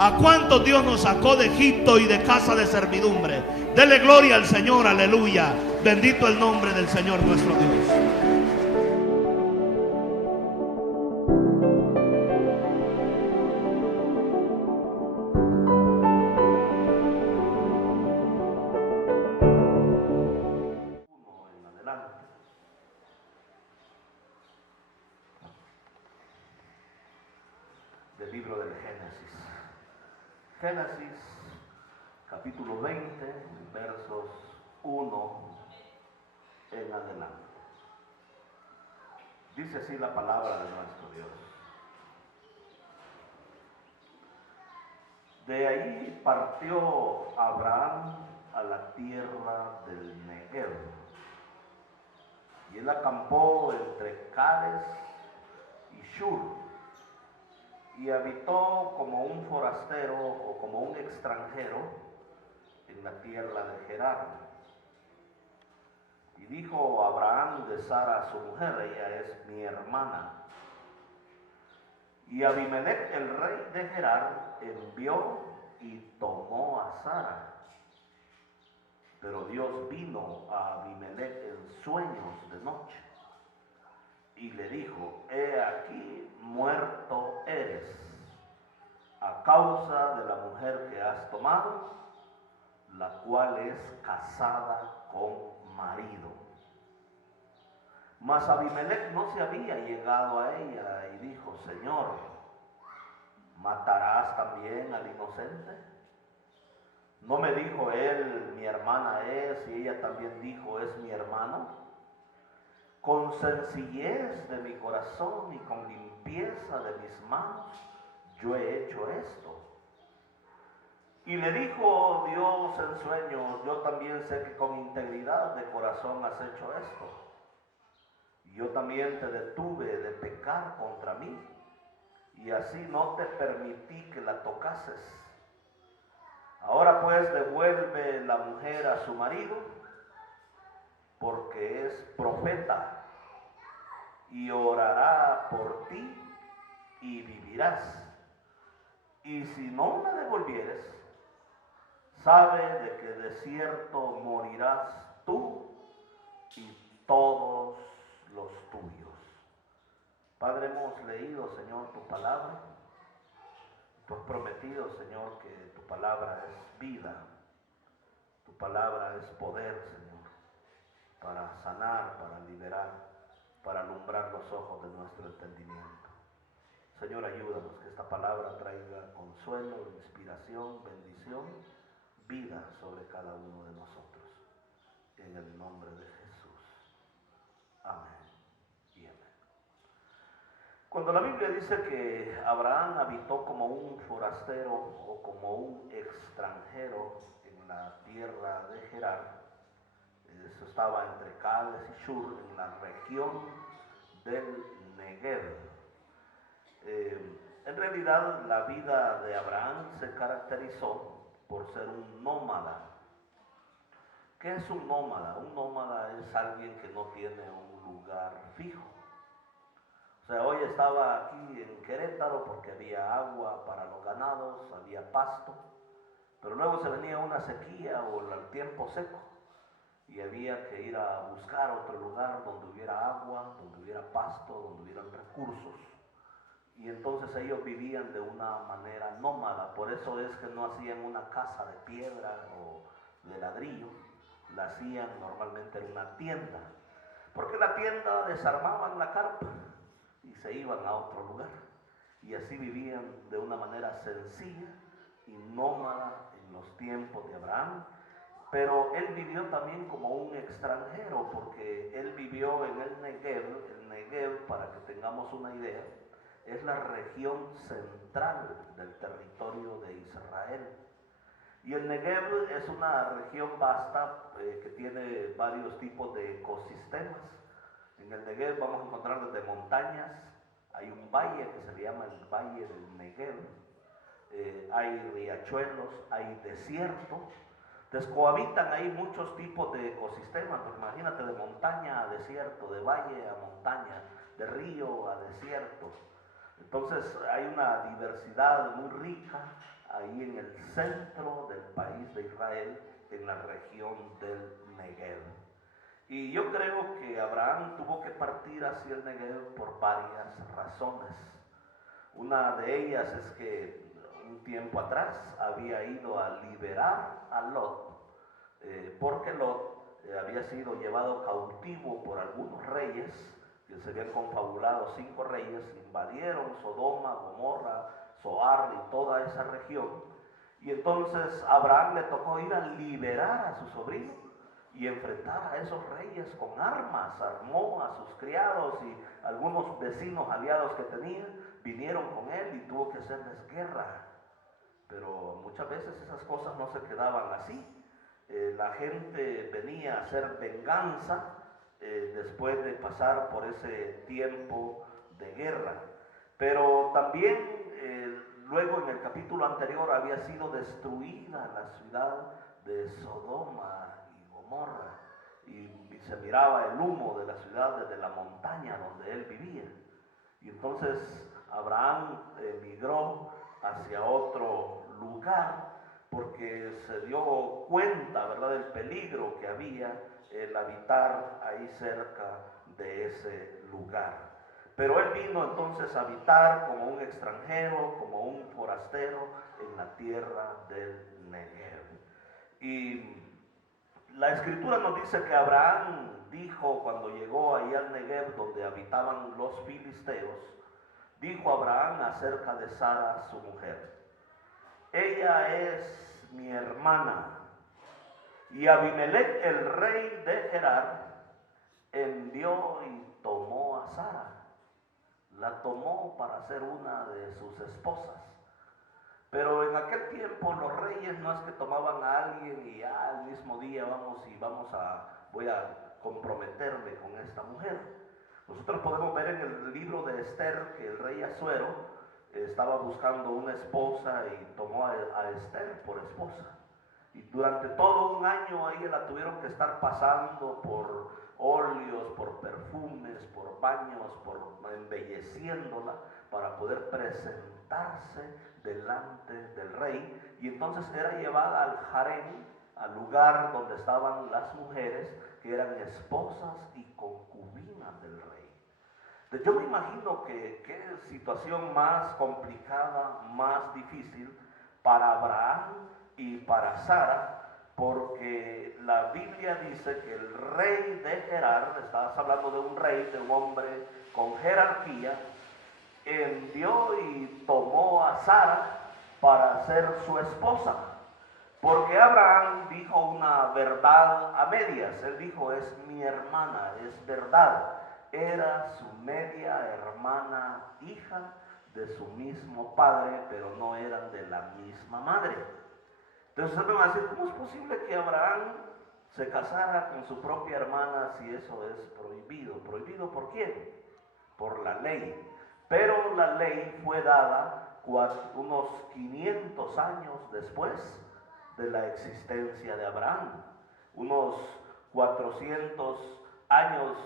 ¿A cuántos Dios nos sacó de Egipto y de casa de servidumbre? Dele gloria al Señor, aleluya. Bendito el nombre del Señor nuestro Dios. Del libro del Génesis. Génesis, capítulo 20, versos 1 en adelante. Dice así la palabra de nuestro Dios. De ahí partió Abraham a la tierra del Negev, y él acampó entre Cades y Shur, y habitó como un forastero o como un extranjero en la tierra de Gerar. Y dijo Abraham de Sara su mujer: ella es mi hermana. Y Abimelech el rey de Gerar envió y tomó a Sara. Pero Dios vino a Abimelech en sueños de noche y le dijo: he aquí, muerto eres a causa de la mujer que has tomado, la cual es casada con marido. Mas Abimelech no se había llegado a ella y dijo: Señor, ¿matarás también al inocente? ¿No me dijo él, mi hermana es, y ella también dijo, es mi hermano? Con sencillez de mi corazón y con limpieza de mis manos yo he hecho esto. Y le dijo Dios en sueños: yo también sé que con integridad de corazón has hecho esto. Y yo también te detuve de pecar contra mí, y así no te permití que la tocases. Ahora pues devuelve la mujer a su marido, porque es profeta, y orará por ti y vivirás. Y si no la devolvieres, sabe de que de cierto morirás tú y todos los tuyos. Padre, hemos leído, Señor, tu palabra. Tú has prometido, Señor, que tu palabra es vida, tu palabra es poder, Señor, para sanar, para liberar, para alumbrar los ojos de nuestro entendimiento. Señor, ayúdanos que esta palabra traiga consuelo, inspiración, bendición, vida sobre cada uno de nosotros. En el nombre de Jesús. Amén y amén. Cuando la Biblia dice que Abraham habitó como un forastero o como un extranjero en la tierra de Gerar, eso estaba entre Cades y Shur, en la región del Negev. En realidad la vida de Abraham se caracterizó por ser un nómada. ¿Qué es un nómada? Un nómada es alguien que no tiene un lugar fijo. O sea, hoy estaba aquí en Querétaro porque había agua para los ganados, había pasto, pero luego se venía una sequía o el tiempo seco y había que ir a buscar otro lugar donde hubiera agua, donde hubiera pasto, donde hubieran recursos. Y entonces ellos vivían de una manera nómada. Por eso es que no hacían una casa de piedra o de ladrillo, la hacían normalmente en una tienda, porque la tienda desarmaban la carpa y se iban a otro lugar, y así vivían de una manera sencilla y nómada en los tiempos de Abraham. Pero él vivió también como un extranjero, porque él vivió en el Negev. El Negev, para que tengamos una idea, es la región central del territorio de Israel. Y el Negev es una región vasta que tiene varios tipos de ecosistemas. En el Negev vamos a encontrar desde montañas, hay un valle que se le llama el Valle del Negev, hay riachuelos, hay desierto. Entonces cohabitan ahí muchos tipos de ecosistemas. Pues imagínate, de montaña a desierto, de valle a montaña, de río a desierto. Entonces hay una diversidad muy rica, ahí en el centro del país de Israel, en la región del Negev. Y yo creo que Abraham tuvo que partir hacia el Negev por varias razones. Una de ellas es que un tiempo atrás había ido a liberar a Lot, porque Lot había sido llevado cautivo por algunos reyes, que se habían confabulado 5 reyes, invadieron Sodoma, Gomorra, Zoar y toda esa región. Y entonces Abraham le tocó ir a liberar a su sobrino y enfrentar a esos reyes con armas. Armó a sus criados y algunos vecinos aliados que tenía, vinieron con él y tuvo que hacerles guerra. Pero muchas veces esas cosas no se quedaban así. La gente venía a hacer venganza después de pasar por ese tiempo de guerra. Pero también luego en el capítulo anterior había sido destruida la ciudad de Sodoma y Gomorra, y se miraba el humo de la ciudad desde la montaña donde él vivía. Y entonces Abraham emigró hacia otro lugar porque se dio cuenta, ¿verdad?, del peligro que había el habitar ahí cerca de ese lugar. Pero él vino entonces a habitar como un extranjero, como un forastero en la tierra del Negev. Y la escritura nos dice que Abraham dijo cuando llegó ahí al Negev donde habitaban los filisteos, dijo Abraham acerca de Sara su mujer: ella es mi hermana. Y Abimelech, el rey de Gerar, envió y tomó a Sara. La tomó para ser una de sus esposas. Pero en aquel tiempo los reyes no es que tomaban a alguien y el mismo día voy a comprometerme con esta mujer. Nosotros podemos ver en el libro de Esther que el rey Asuero estaba buscando una esposa y tomó a Esther por esposa. Y durante todo un año a ella la tuvieron que estar pasando por óleos, por perfumes, por baños, por embelleciéndola para poder presentarse delante del rey. Y entonces era llevada al harén, al lugar donde estaban las mujeres que eran esposas y concubinas del rey. Yo me imagino que qué situación más complicada, más difícil para Abraham y para Sara, porque la Biblia dice que el rey de Gerar, estás hablando de un rey, de un hombre con jerarquía, envió y tomó a Sara para ser su esposa, porque Abraham dijo una verdad a medias. Él dijo: es mi hermana, es verdad, era su media hermana, hija de su mismo padre, pero no eran de la misma madre. Entonces ustedes me van a decir: ¿cómo es posible que Abraham se casara con su propia hermana si eso es prohibido? ¿Prohibido por quién? Por la ley. Pero la ley fue dada unos 500 años después de la existencia de Abraham. Unos 400 años,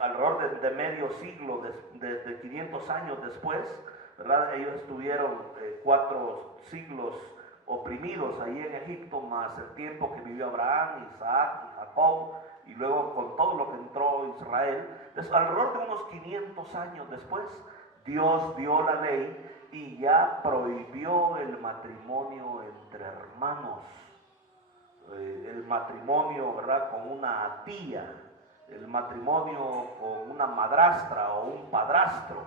alrededor de medio siglo, de 500 años después, ¿verdad? Ellos estuvieron 4 siglos oprimidos ahí en Egipto, más el tiempo que vivió Abraham, Isaac y Jacob, y luego con todo lo que entró Israel. Entonces, alrededor de unos 500 años después, Dios dio la ley y ya prohibió el matrimonio entre hermanos, el matrimonio, ¿verdad?, con una tía, el matrimonio con una madrastra o un padrastro.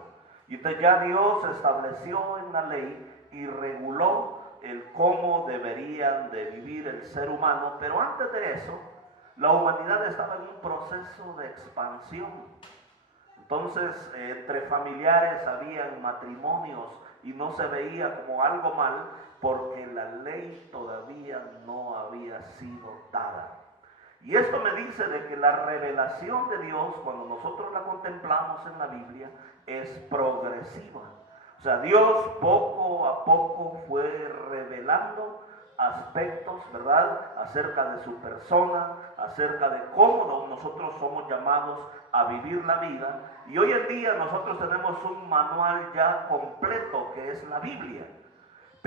Y entonces ya Dios estableció en la ley y reguló el cómo deberían de vivir el ser humano. Pero antes de eso, la humanidad estaba en un proceso de expansión. Entonces, entre familiares habían matrimonios y no se veía como algo mal porque la ley todavía no había sido dada. Y esto me dice de que la revelación de Dios, cuando nosotros la contemplamos en la Biblia, es progresiva. O sea, Dios poco a poco fue revelando aspectos, ¿verdad?, acerca de su persona, acerca de cómo nosotros somos llamados a vivir la vida. Y hoy en día nosotros tenemos un manual ya completo que es la Biblia.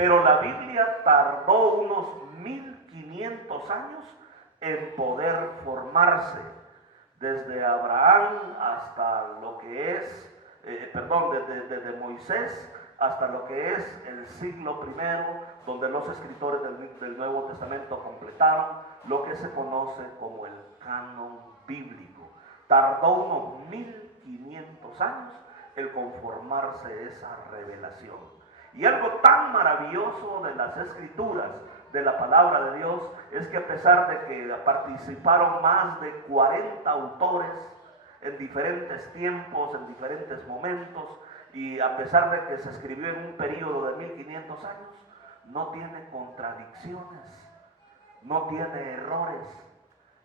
pero la Biblia tardó unos 1500 años en poder formarse, desde Abraham hasta lo que es, desde Moisés hasta lo que es el siglo I, donde los escritores del Nuevo Testamento completaron lo que se conoce como el canon bíblico. Tardó unos 1500 años el conformarse esa revelación. Y algo tan maravilloso de las escrituras, de la palabra de Dios, es que a pesar de que participaron más de 40 autores en diferentes tiempos, en diferentes momentos, y a pesar de que se escribió en un periodo de 1500 años, no tiene contradicciones, no tiene errores.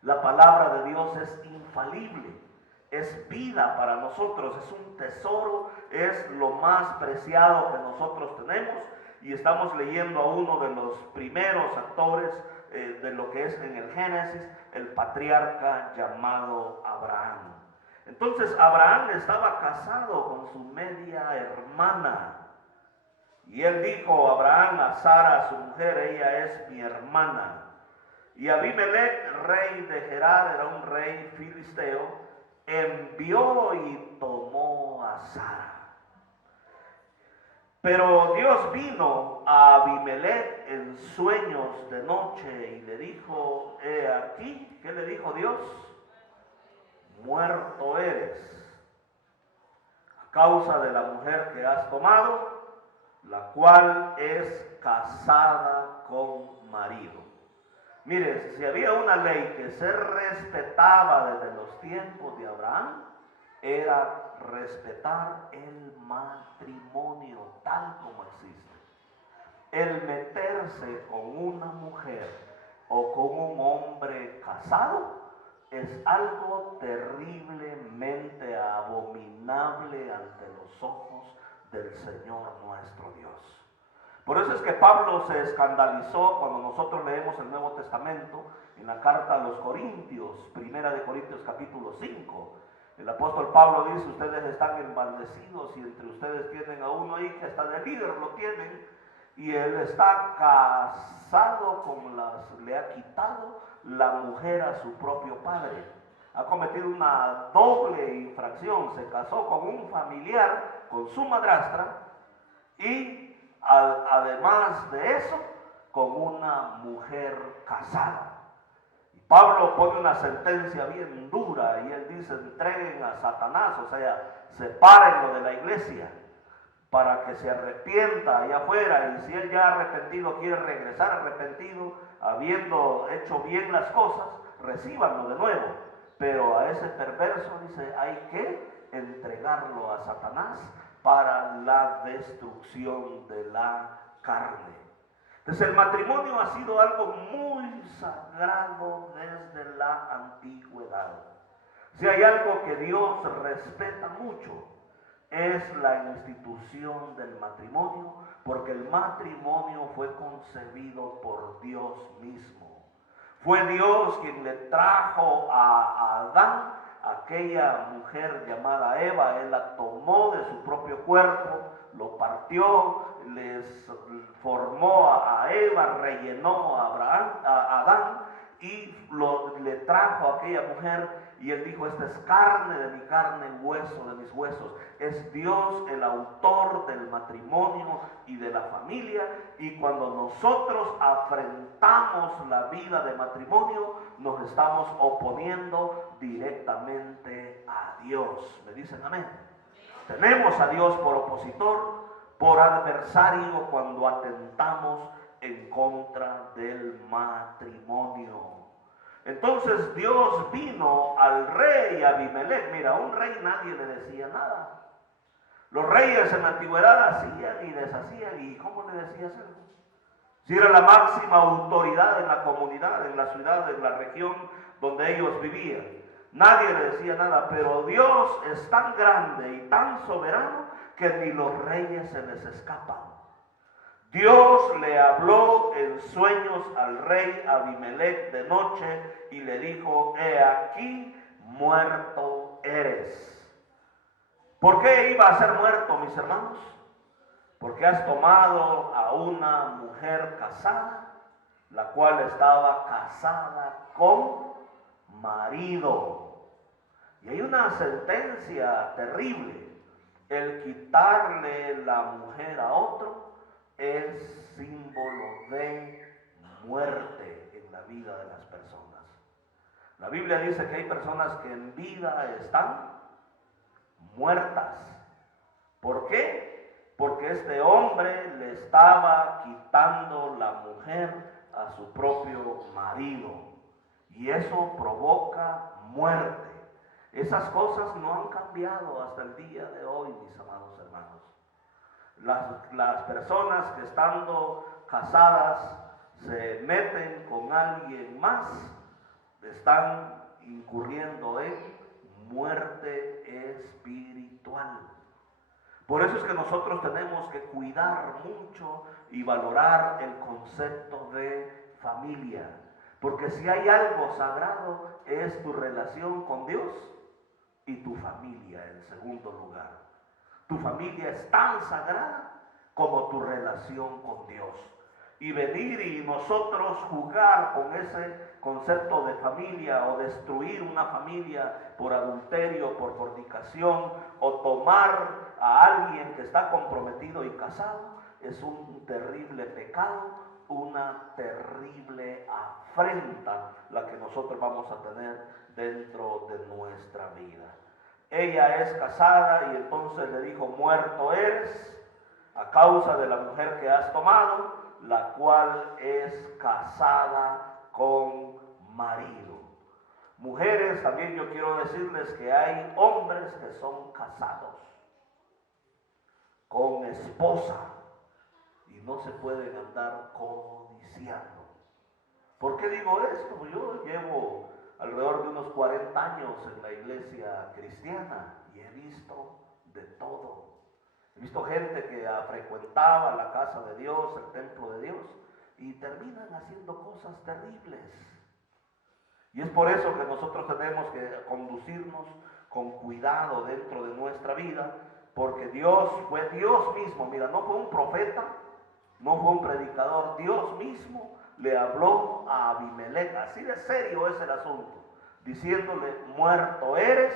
La palabra de Dios es infalible, es vida para nosotros, es un tesoro, es lo más preciado que nosotros tenemos. Y estamos leyendo a uno de los primeros actores de lo que es en el Génesis, el patriarca llamado Abraham. Entonces Abraham estaba casado con su media hermana. Y él dijo, Abraham, a Sara, su mujer, ella es mi hermana. Y Abimelech, rey de Gerar, era un rey filisteo, envió y tomó a Sara. Pero Dios vino a Abimelech en sueños de noche y le dijo, he aquí, ¿qué le dijo Dios? Muerto eres, a causa de la mujer que has tomado, la cual es casada con marido. Mire, si había una ley que se respetaba desde los tiempos de Abraham, era respetar el matrimonio tal como existe. El meterse con una mujer o con un hombre casado es algo terriblemente abominable ante los ojos del Señor nuestro Dios. Por eso es que Pablo se escandalizó cuando nosotros leemos el Nuevo Testamento en la carta a los Corintios, primera de Corintios capítulo 5. El apóstol Pablo dice, ustedes están envaldecidos y entre ustedes tienen a uno ahí que hasta de líder lo tienen, y él está casado le ha quitado la mujer a su propio padre. Ha cometido una doble infracción, se casó con un familiar, con su madrastra, y además de eso, con una mujer casada. Pablo pone una sentencia bien dura y él dice, entreguen a Satanás, o sea, sepárenlo de la iglesia para que se arrepienta allá afuera, y si él ya arrepentido quiere regresar arrepentido, habiendo hecho bien las cosas, recíbanlo de nuevo. Pero a ese perverso dice, hay que entregarlo a Satanás para la destrucción de la carne. Entonces el matrimonio ha sido algo muy sagrado desde la antigüedad. Si hay algo que Dios respeta mucho, es la institución del matrimonio, porque el matrimonio fue concebido por Dios mismo. Fue Dios quien le trajo a Adán aquella mujer llamada Eva. Él la tomó de su propio cuerpo, lo partió, les formó a Eva, rellenó a Adán y le trajo a aquella mujer, y él dijo, esta es carne de mi carne, hueso de mis huesos. Es Dios el autor del matrimonio y de la familia, y cuando nosotros afrentamos la vida de matrimonio, nos estamos oponiendo directamente a Dios. ¿Me dicen amén? Tenemos a Dios por opositor, por adversario, cuando atentamos en contra del matrimonio. Entonces Dios vino al rey Abimelech. Mira, a un rey nadie le decía nada. Los reyes en la antigüedad hacían y deshacían. ¿Y cómo le decías él? Si era la máxima autoridad en la comunidad, en la ciudad, en la región donde ellos vivían, nadie le decía nada. Pero Dios es tan grande y tan soberano que ni los reyes se les escapan. Dios le habló en sueños al rey Abimelech de noche y le dijo, he aquí, muerto eres. ¿Por qué iba a ser muerto, mis hermanos? porque has tomado a una mujer casada, la cual estaba casada con marido. Y hay una sentencia terrible. El quitarle la mujer a otro es símbolo de muerte en la vida de las personas. La Biblia dice que hay personas que en vida están muertas. ¿Por qué? Porque este hombre le estaba quitando la mujer a su propio marido. Y eso provoca muerte. Esas cosas no han cambiado hasta el día de hoy, mis amados hermanos. Las personas que estando casadas se meten con alguien más, están incurriendo en muerte espiritual. Por eso es que nosotros tenemos que cuidar mucho y valorar el concepto de familia. Porque si hay algo sagrado es tu relación con Dios y tu familia en segundo lugar. Tu familia es tan sagrada como tu relación con Dios. Y venir y nosotros jugar con ese concepto de familia o destruir una familia por adulterio, por fornicación o tomar a alguien que está comprometido y casado es un terrible pecado, una terrible afrenta la que nosotros vamos a tener dentro de nuestra vida. Ella es casada y entonces le dijo: muerto eres a causa de la mujer que has tomado, la cual es casada con marido. Mujeres, también yo quiero decirles que hay hombres que son casados con esposa y no se pueden andar codiciando. ¿Por qué digo esto? Pues yo llevo alrededor de unos 40 años en la iglesia cristiana y he visto de todo. He visto gente que frecuentaba la casa de Dios, el templo de Dios, y terminan haciendo cosas terribles. Y es por eso que nosotros tenemos que conducirnos con cuidado dentro de nuestra vida, porque Dios fue Dios mismo. Mira, no fue un profeta, no fue un predicador, Dios mismo le habló a Abimelech, así de serio es el asunto, diciéndole: muerto eres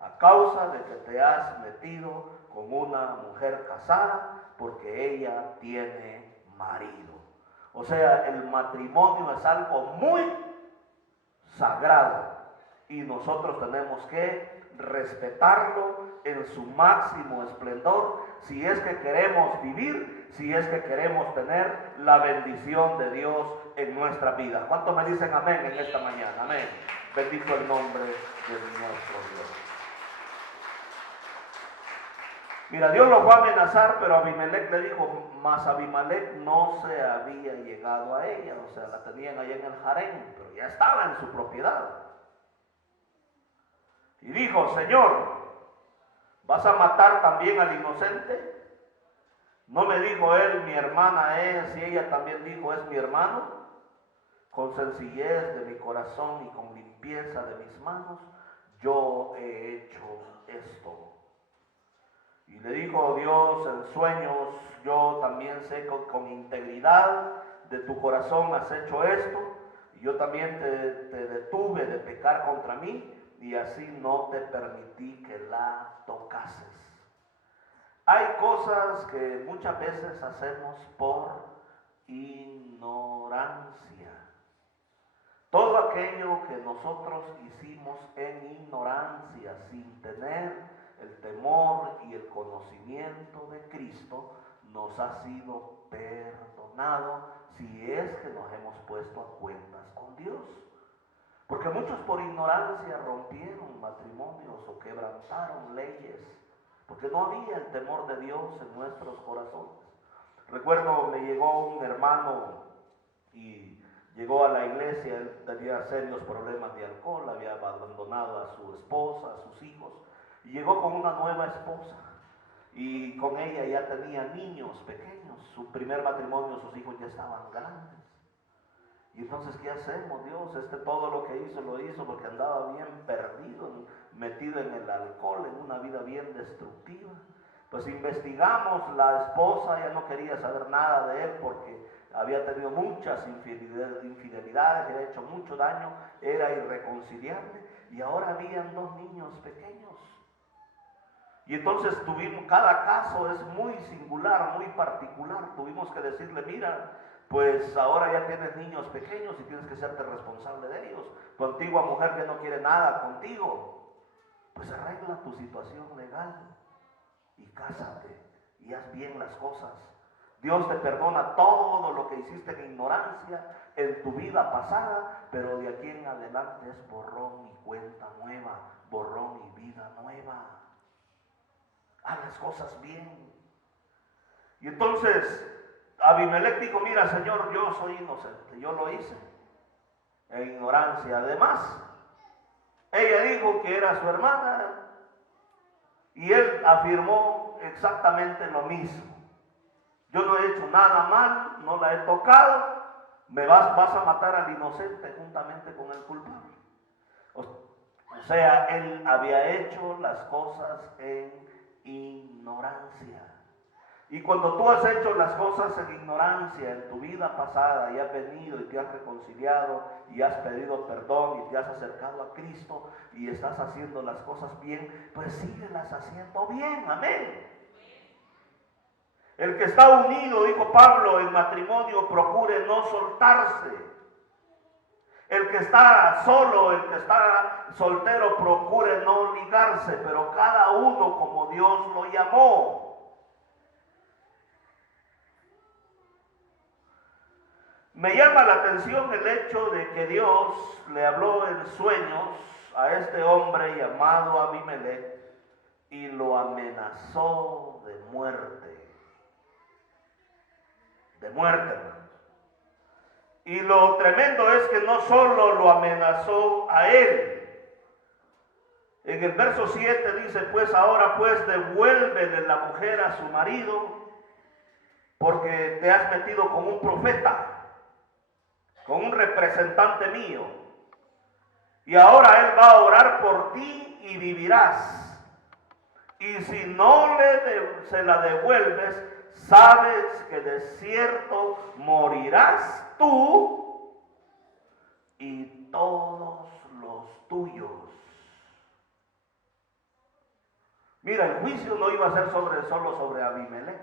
a causa de que te has metido con una mujer casada, porque ella tiene marido. O sea, el matrimonio es algo muy sagrado y nosotros tenemos que respetarlo en su máximo esplendor si es que queremos vivir, si es que queremos tener la bendición de Dios en nuestra vida. ¿Cuántos me dicen amén en esta mañana? Amén. Bendito el nombre de nuestro Dios. Mira, Dios lo fue a amenazar, pero Abimelech le dijo, mas Abimelech no se había llegado a ella, o sea, la tenían allá en el harén, pero ya estaba en su propiedad. Y dijo: Señor, ¿vas a matar también al inocente? ¿No me dijo él, mi hermana es, y ella también dijo, es mi hermano? Con sencillez de mi corazón y con limpieza de mis manos, yo he hecho esto. Y le dijo Dios en sueños: yo también sé que con integridad de tu corazón has hecho esto, y yo también te detuve de pecar contra mí, y así no te permití que la tocases. Hay cosas que muchas veces hacemos por ignorancia. Todo aquello que nosotros hicimos en ignorancia, sin tener el temor y el conocimiento de Cristo, nos ha sido perdonado si es que nos hemos puesto a cuentas con Dios. Porque muchos por ignorancia rompieron matrimonios o quebrantaron leyes, porque no había el temor de Dios en nuestros corazones. Recuerdo, me llegó un hermano y llegó a la iglesia. Él tenía serios problemas de alcohol, había abandonado a su esposa, a sus hijos, y llegó con una nueva esposa, y con ella ya tenía niños pequeños. Su primer matrimonio, sus hijos ya estaban grandes. Y entonces, ¿qué hacemos, Dios? Todo lo que hizo, lo hizo porque andaba bien perdido, metido en el alcohol, en una vida bien destructiva. Pues investigamos, la esposa ya no quería saber nada de él porque había tenido muchas infidelidades, había hecho mucho daño, era irreconciliable y ahora habían 2 niños pequeños. Y entonces cada caso es muy singular, muy particular. Tuvimos que decirle, mira, pues ahora ya tienes niños pequeños y tienes que serte responsable de ellos. Tu antigua mujer que no quiere nada contigo, pues arregla tu situación legal y cásate y haz bien las cosas. Dios te perdona todo lo que hiciste en ignorancia en tu vida pasada, pero de aquí en adelante es borrón y cuenta nueva, borrón y vida nueva. Haz las cosas bien. Y entonces Abimelech dijo, mira Señor, yo soy inocente, yo lo hice en ignorancia. Además, ella dijo que era su hermana y él afirmó exactamente lo mismo. Yo no he hecho nada mal, no la he tocado, vas a matar al inocente juntamente con el culpable. O sea, él había hecho las cosas en ignorancia. Y cuando tú has hecho las cosas en ignorancia en tu vida pasada y has venido y te has reconciliado y has pedido perdón y te has acercado a Cristo y estás haciendo las cosas bien, pues síguelas haciendo bien, amén. El que está unido, dijo Pablo, en matrimonio, procure no soltarse. El que está solo, el que está soltero, procure no ligarse, pero cada uno como Dios lo llamó. Me llama la atención el hecho de que Dios le habló en sueños a este hombre llamado Abimelech y lo amenazó de muerte. De muerte, hermanos. Y lo tremendo es que no solo lo amenazó a él. En el verso 7 dice, pues ahora pues devuélvele la mujer a su marido, porque te has metido con un profeta, con un representante mío. Y ahora él va a orar por ti y vivirás. Y si no se la devuelves, sabes que de cierto morirás tú y todos los tuyos. Mira, el juicio no iba a ser solo sobre Abimelech.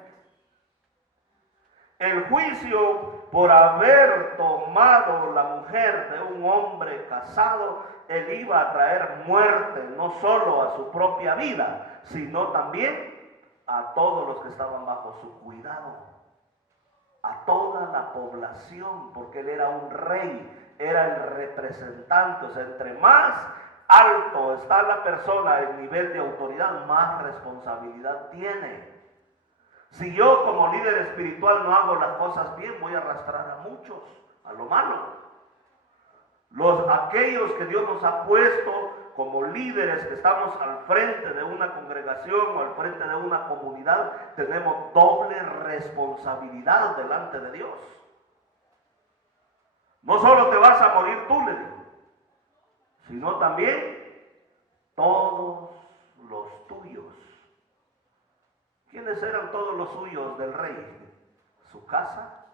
El juicio por haber tomado la mujer de un hombre casado, él iba a traer muerte no solo a su propia vida, sino también a todos los que estaban bajo su cuidado, a toda la población, porque él era un rey, era el representante. O sea, entre más alto está la persona en nivel de autoridad, más responsabilidad tiene. Si yo como líder espiritual no hago las cosas bien, voy a arrastrar a muchos a lo malo. Aquellos que Dios nos ha puesto como líderes, que estamos al frente de una congregación o al frente de una comunidad, tenemos doble responsabilidad delante de Dios. No solo te vas a morir tú, le digo, sino también todos los tuyos. ¿Quiénes eran todos los suyos del rey? Su casa,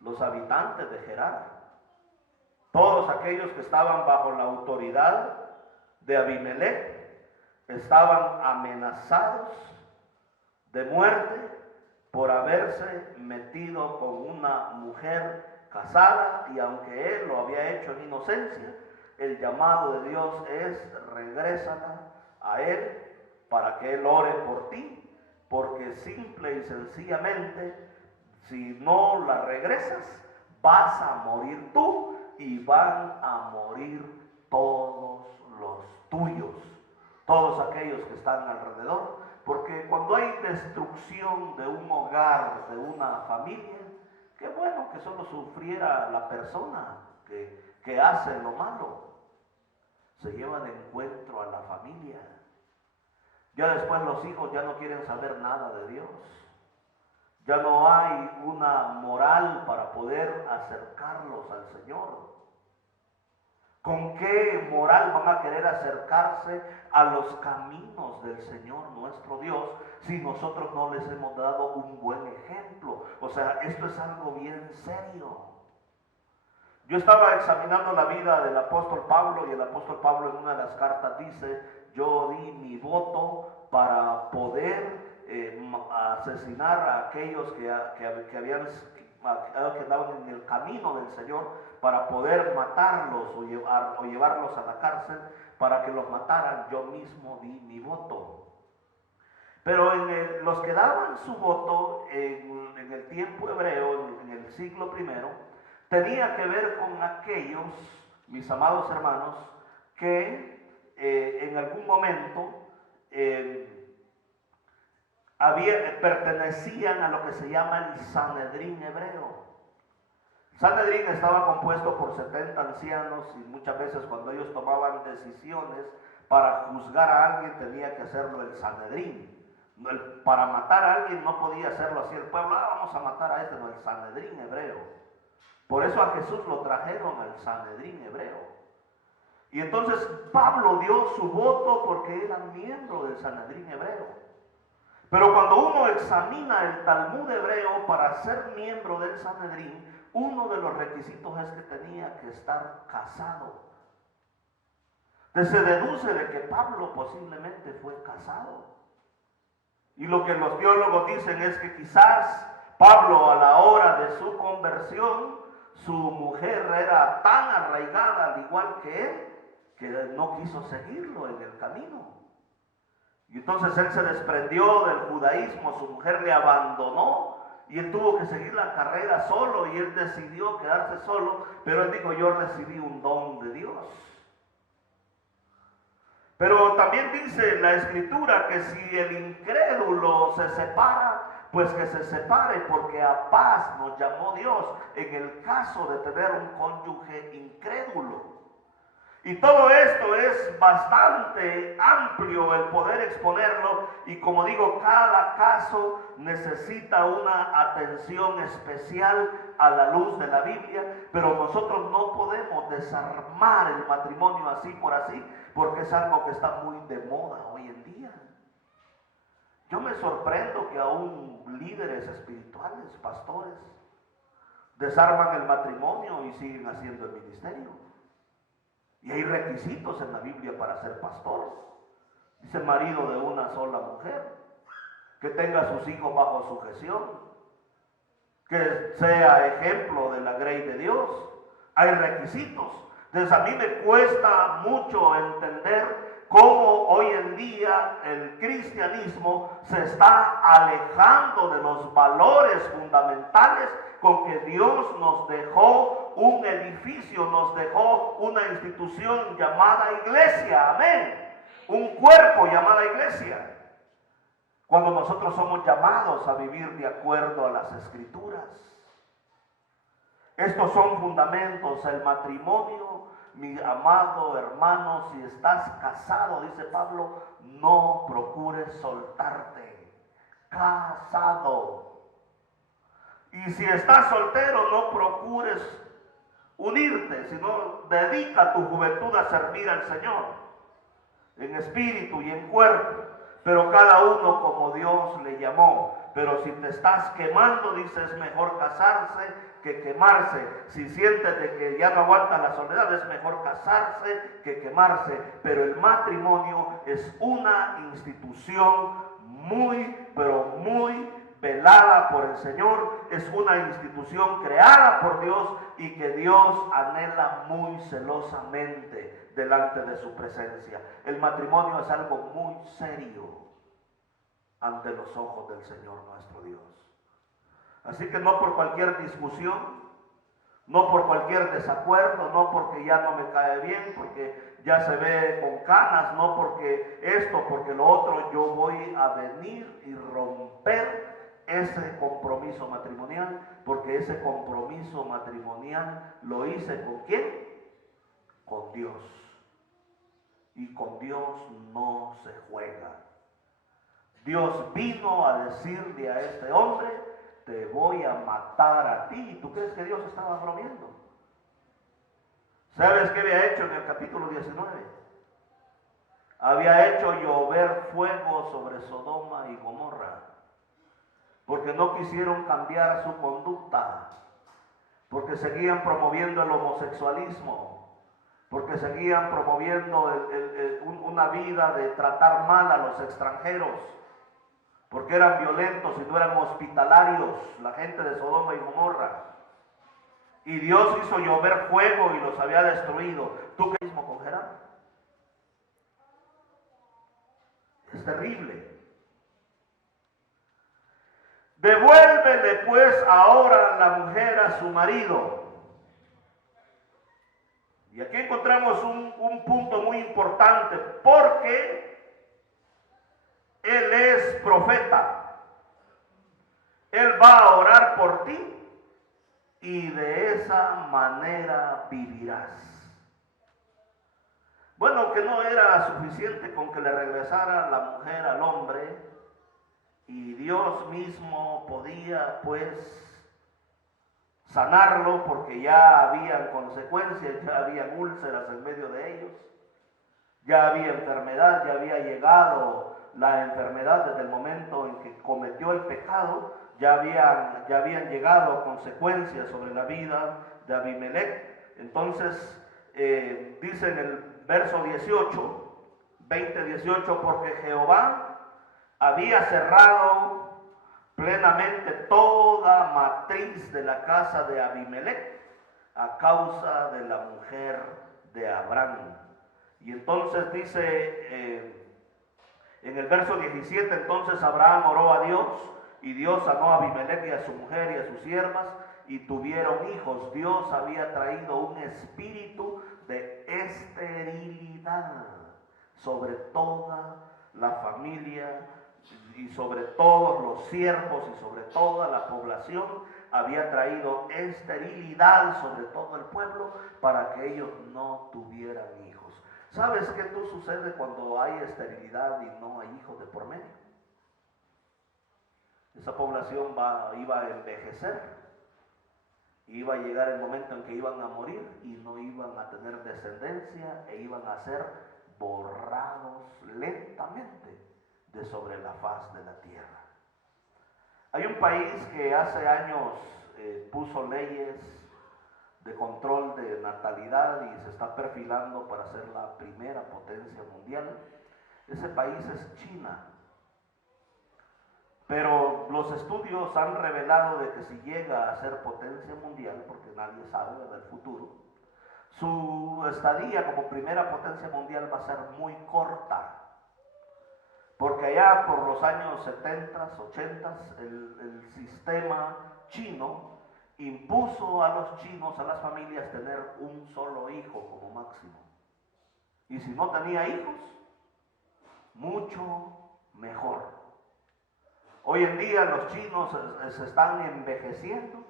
los habitantes de Gerar, todos aquellos que estaban bajo la autoridad de Abimelech, estaban amenazados de muerte por haberse metido con una mujer casada, y aunque él lo había hecho en inocencia, el llamado de Dios es: regrésala a él para que él ore por ti, porque simple y sencillamente, si no la regresas, vas a morir tú y van a morir todos los tuyos, todos aquellos que están alrededor. Porque cuando hay destrucción de un hogar, de una familia, qué bueno que solo sufriera la persona que hace lo malo. Se lleva de encuentro a la familia. Ya después los hijos ya no quieren saber nada de Dios. Ya no hay una moral para poder acercarlos al Señor. ¿Con qué moral van a querer acercarse a los caminos del Señor nuestro Dios si nosotros no les hemos dado un buen ejemplo? O sea, esto es algo bien serio. Yo estaba examinando la vida del apóstol Pablo, y el apóstol Pablo en una de las cartas dice: yo di mi voto para poder asesinar a aquellos que andaban en el camino del Señor, para poder matarlos o llevarlos a la cárcel para que los mataran. Yo mismo di mi voto. Pero los que daban su voto en el tiempo hebreo, en el siglo primero, tenía que ver con aquellos, mis amados hermanos, que en algún momento pertenecían a lo que se llama el Sanedrín hebreo. Sanedrín estaba compuesto por 70 ancianos, y muchas veces cuando ellos tomaban decisiones para juzgar a alguien tenía que hacerlo el Sanedrín. Para matar a alguien no podía hacerlo así el pueblo: vamos a matar a este. No, el Sanedrín hebreo. Por eso a Jesús lo trajeron al Sanedrín hebreo. Y entonces Pablo dio su voto porque era miembro del Sanedrín hebreo. Pero cuando uno examina el Talmud hebreo, para ser miembro del Sanedrín, uno de los requisitos es que tenía que estar casado. Entonces se deduce de que Pablo posiblemente fue casado. Y lo que los teólogos dicen es que quizás Pablo, a la hora de su conversión, su mujer era tan arraigada al igual que él, que no quiso seguirlo en el camino. Y entonces él se desprendió del judaísmo, su mujer le abandonó, y él tuvo que seguir la carrera solo, y él decidió quedarse solo. Pero él dijo: yo recibí un don de Dios. Pero también dice la Escritura que si el incrédulo se separa, pues que se separe, porque a paz nos llamó Dios en el caso de tener un cónyuge incrédulo. Y todo esto es bastante amplio el poder exponerlo, y como digo, cada caso necesita una atención especial a la luz de la Biblia. Pero nosotros no podemos desarmar el matrimonio así por así, porque es algo que está muy de moda hoy en día. Yo me sorprendo que aún líderes espirituales, pastores, desarman el matrimonio y siguen haciendo el ministerio. Y hay requisitos en la Biblia para ser pastor. Dice: marido de una sola mujer, que tenga sus hijos bajo sujeción, que sea ejemplo de la grey de Dios. Hay requisitos. Entonces a mí me cuesta mucho entender cómo hoy en día el cristianismo se está alejando de los valores fundamentales con que Dios nos dejó un edificio, nos dejó una institución llamada iglesia. Amén. Un cuerpo llamada iglesia. Cuando nosotros somos llamados a vivir de acuerdo a las Escrituras. Estos son fundamentos. El matrimonio, mi amado hermano, si estás casado, dice Pablo, no procures soltarte. Casado. Y si estás soltero, no procures unirte, sino dedica tu juventud a servir al Señor, en espíritu y en cuerpo, pero cada uno como Dios le llamó. Pero si te estás quemando, dice, es mejor casarse que quemarse. Si sientes de que ya no aguanta la soledad, es mejor casarse que quemarse. Pero el matrimonio es una institución muy, pero muy velada por el Señor. Es una institución creada por Dios y que Dios anhela muy celosamente delante de su presencia. El matrimonio es algo muy serio ante los ojos del Señor nuestro Dios. Así que no por cualquier discusión, no por cualquier desacuerdo, no porque ya no me cae bien, porque ya se ve con canas, no porque esto, porque lo otro, yo voy a venir y romper ese compromiso matrimonial, porque ese compromiso matrimonial lo hice ¿con quién? Con Dios. Y con Dios no se juega. Dios vino a decirle a este hombre: te voy a matar a ti. ¿Y tú crees que Dios estaba bromeando? ¿Sabes qué había hecho en el capítulo 19? Había hecho llover fuego sobre Sodoma y Gomorra, porque no quisieron cambiar su conducta, porque seguían promoviendo el homosexualismo, porque seguían promoviendo una vida de tratar mal a los extranjeros, porque eran violentos y no eran hospitalarios, la gente de Sodoma y Gomorra. Y Dios hizo llover fuego y los había destruido. ¿Tú qué mismo con Gerardo? Es terrible. Devuélvele pues ahora la mujer a su marido. Y aquí encontramos un punto muy importante, porque él es profeta. Él va a orar por ti y de esa manera vivirás. Bueno, que no era suficiente con que le regresara la mujer al hombre, y Dios mismo podía pues sanarlo, porque ya habían consecuencias, ya habían úlceras en medio de ellos, ya había enfermedad, ya había llegado la enfermedad desde el momento en que cometió el pecado, ya habían llegado consecuencias sobre la vida de Abimelech. Entonces dice en el verso 18, 20-18, porque Jehová había cerrado plenamente toda matriz de la casa de Abimelech a causa de la mujer de Abraham. Y entonces dice en el verso 17, entonces Abraham oró a Dios, y Dios sanó a Abimelech y a su mujer y a sus siervas, y tuvieron hijos. Dios había traído un espíritu de esterilidad sobre toda la familia y sobre todos los siervos y sobre toda la población. Había traído esterilidad sobre todo el pueblo para que ellos no tuvieran hijos. ¿Sabes qué sucede cuando hay esterilidad y no hay hijos de por medio? Esa población iba a envejecer, iba a llegar el momento en que iban a morir y no iban a tener descendencia, e iban a ser borrados lentamente de sobre la faz de la tierra. Hay un país que hace años puso leyes de control de natalidad y se está perfilando para ser la primera potencia mundial. Ese país es China. Pero los estudios han revelado de que si llega a ser potencia mundial, porque nadie sabe del futuro, su estadía como primera potencia mundial va a ser muy corta. Porque allá por los años 70, 80, el sistema chino impuso a los chinos, a las familias, tener un solo hijo como máximo. Y si no tenía hijos, mucho mejor. Hoy en día los chinos se están envejeciendo,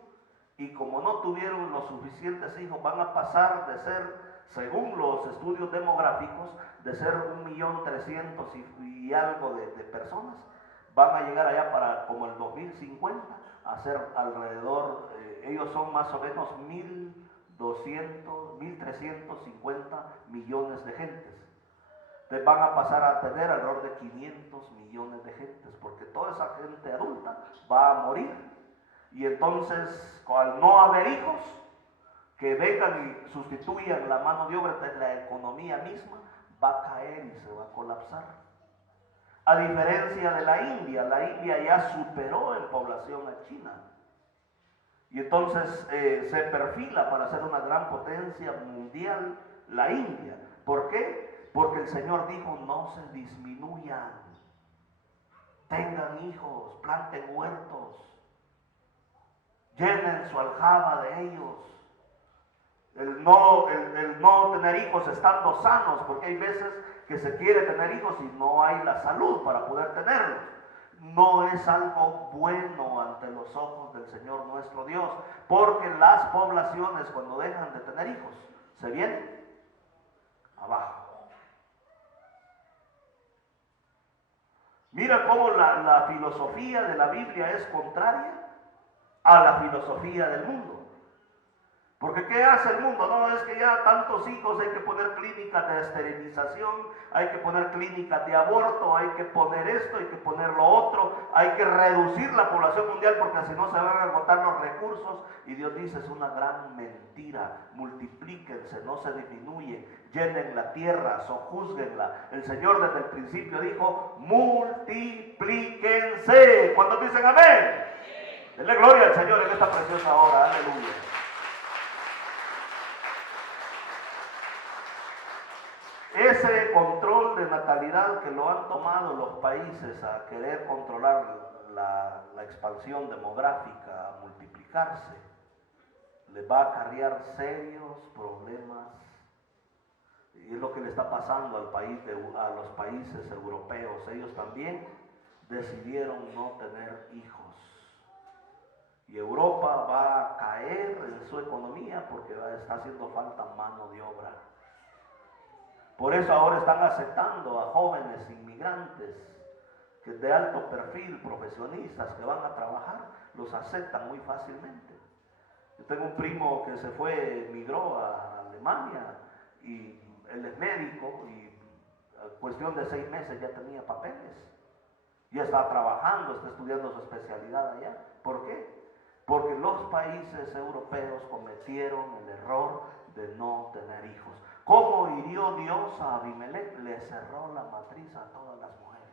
y como no tuvieron los suficientes hijos, van a pasar de ser, según los estudios demográficos, de ser 1.300.000 y algo de personas, van a llegar allá para como el 2050 a ser alrededor, ellos son más o menos 1.350 millones de gentes. Entonces van a pasar a tener alrededor de 500 millones de gentes, porque toda esa gente adulta va a morir. Y entonces, al no haber hijos que vengan y sustituyan la mano de obra, la economía misma va a caer y se va a colapsar. A diferencia de la India ya superó en población a China. Y entonces se perfila para ser una gran potencia mundial la India. ¿Por qué? Porque el Señor dijo: no se disminuyan, tengan hijos, planten huertos, llenen su aljaba de ellos. El no tener hijos estando sanos, porque hay veces que se quiere tener hijos y no hay la salud para poder tenerlos. No es algo bueno ante los ojos del Señor nuestro Dios, porque las poblaciones, cuando dejan de tener hijos, se vienen abajo. Mira cómo la filosofía de la Biblia es contraria a la filosofía del mundo. Porque ¿qué hace el mundo? No, es que ya tantos hijos, hay que poner clínicas de esterilización, hay que poner clínicas de aborto, hay que poner esto, hay que poner lo otro, hay que reducir la población mundial porque si no se van a agotar los recursos. Y Dios dice, es una gran mentira, multiplíquense, no se disminuyen, llenen la tierra, sojúzguenla. El Señor desde el principio dijo, multiplíquense. ¿Cuántos dicen amén? Denle gloria al Señor en esta preciosa hora, aleluya. Ese control de natalidad que lo han tomado los países a querer controlar la expansión demográfica, a multiplicarse, les va a acarrear serios problemas. Y es lo que le está pasando a los países europeos. Ellos también decidieron no tener hijos. Y Europa va a caer en su economía porque está haciendo falta mano de obra. Por eso ahora están aceptando a jóvenes inmigrantes que de alto perfil, profesionistas que van a trabajar, los aceptan muy fácilmente. Yo tengo un primo que se fue, emigró a Alemania y él es médico y a cuestión de 6 meses ya tenía papeles. Ya está trabajando, está estudiando su especialidad allá. ¿Por qué? Porque los países europeos cometieron el error de no tener hijos. ¿Cómo hirió Dios a Abimelech? Le cerró la matriz a todas las mujeres.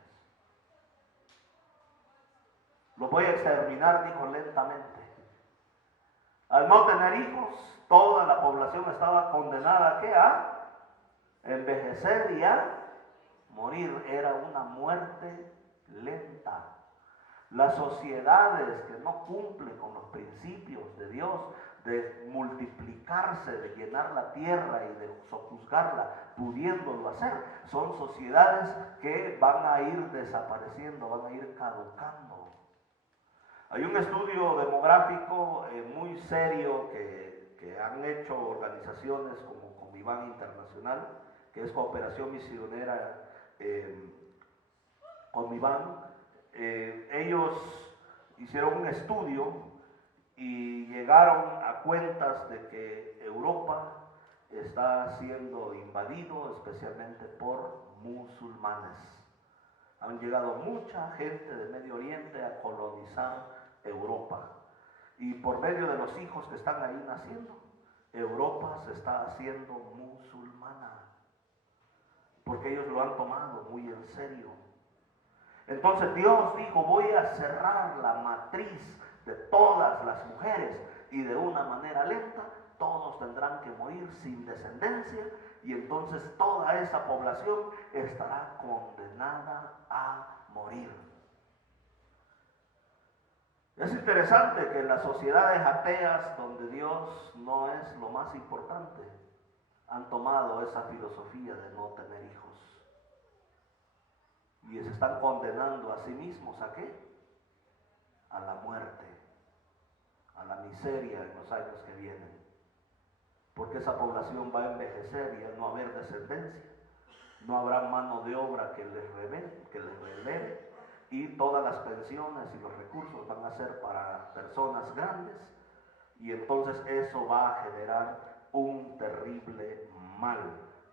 Los voy a exterminar, dijo lentamente. Al no tener hijos, toda la población estaba condenada ¿a qué? A envejecer y a morir. Era una muerte lenta. Las sociedades que no cumplen con los principios de Dios, de multiplicarse, de llenar la tierra y de sojuzgarla, pudiéndolo hacer, son sociedades que van a ir desapareciendo, van a ir caducando. Hay un estudio demográfico muy serio que han hecho organizaciones como Comiban Internacional, que es Cooperación Misionera Comiban. Ellos hicieron un estudio y llegaron a cuentas de que Europa está siendo invadido especialmente por musulmanes. Han llegado mucha gente de Medio Oriente a colonizar Europa. Y por medio de los hijos que están ahí naciendo, Europa se está haciendo musulmana. Porque ellos lo han tomado muy en serio. Entonces Dios dijo, voy a cerrar la matriz de todas las mujeres y de una manera lenta todos tendrán que morir sin descendencia y entonces toda esa población estará condenada a morir. Es interesante que en las sociedades ateas donde Dios no es lo más importante, han tomado esa filosofía de no tener hijos. Y se están condenando a sí mismos, ¿a qué? A la muerte, a la miseria en los años que vienen. Porque esa población va a envejecer y al no haber descendencia, no habrá mano de obra que les releve y todas las pensiones y los recursos van a ser para personas grandes y entonces eso va a generar un terrible mal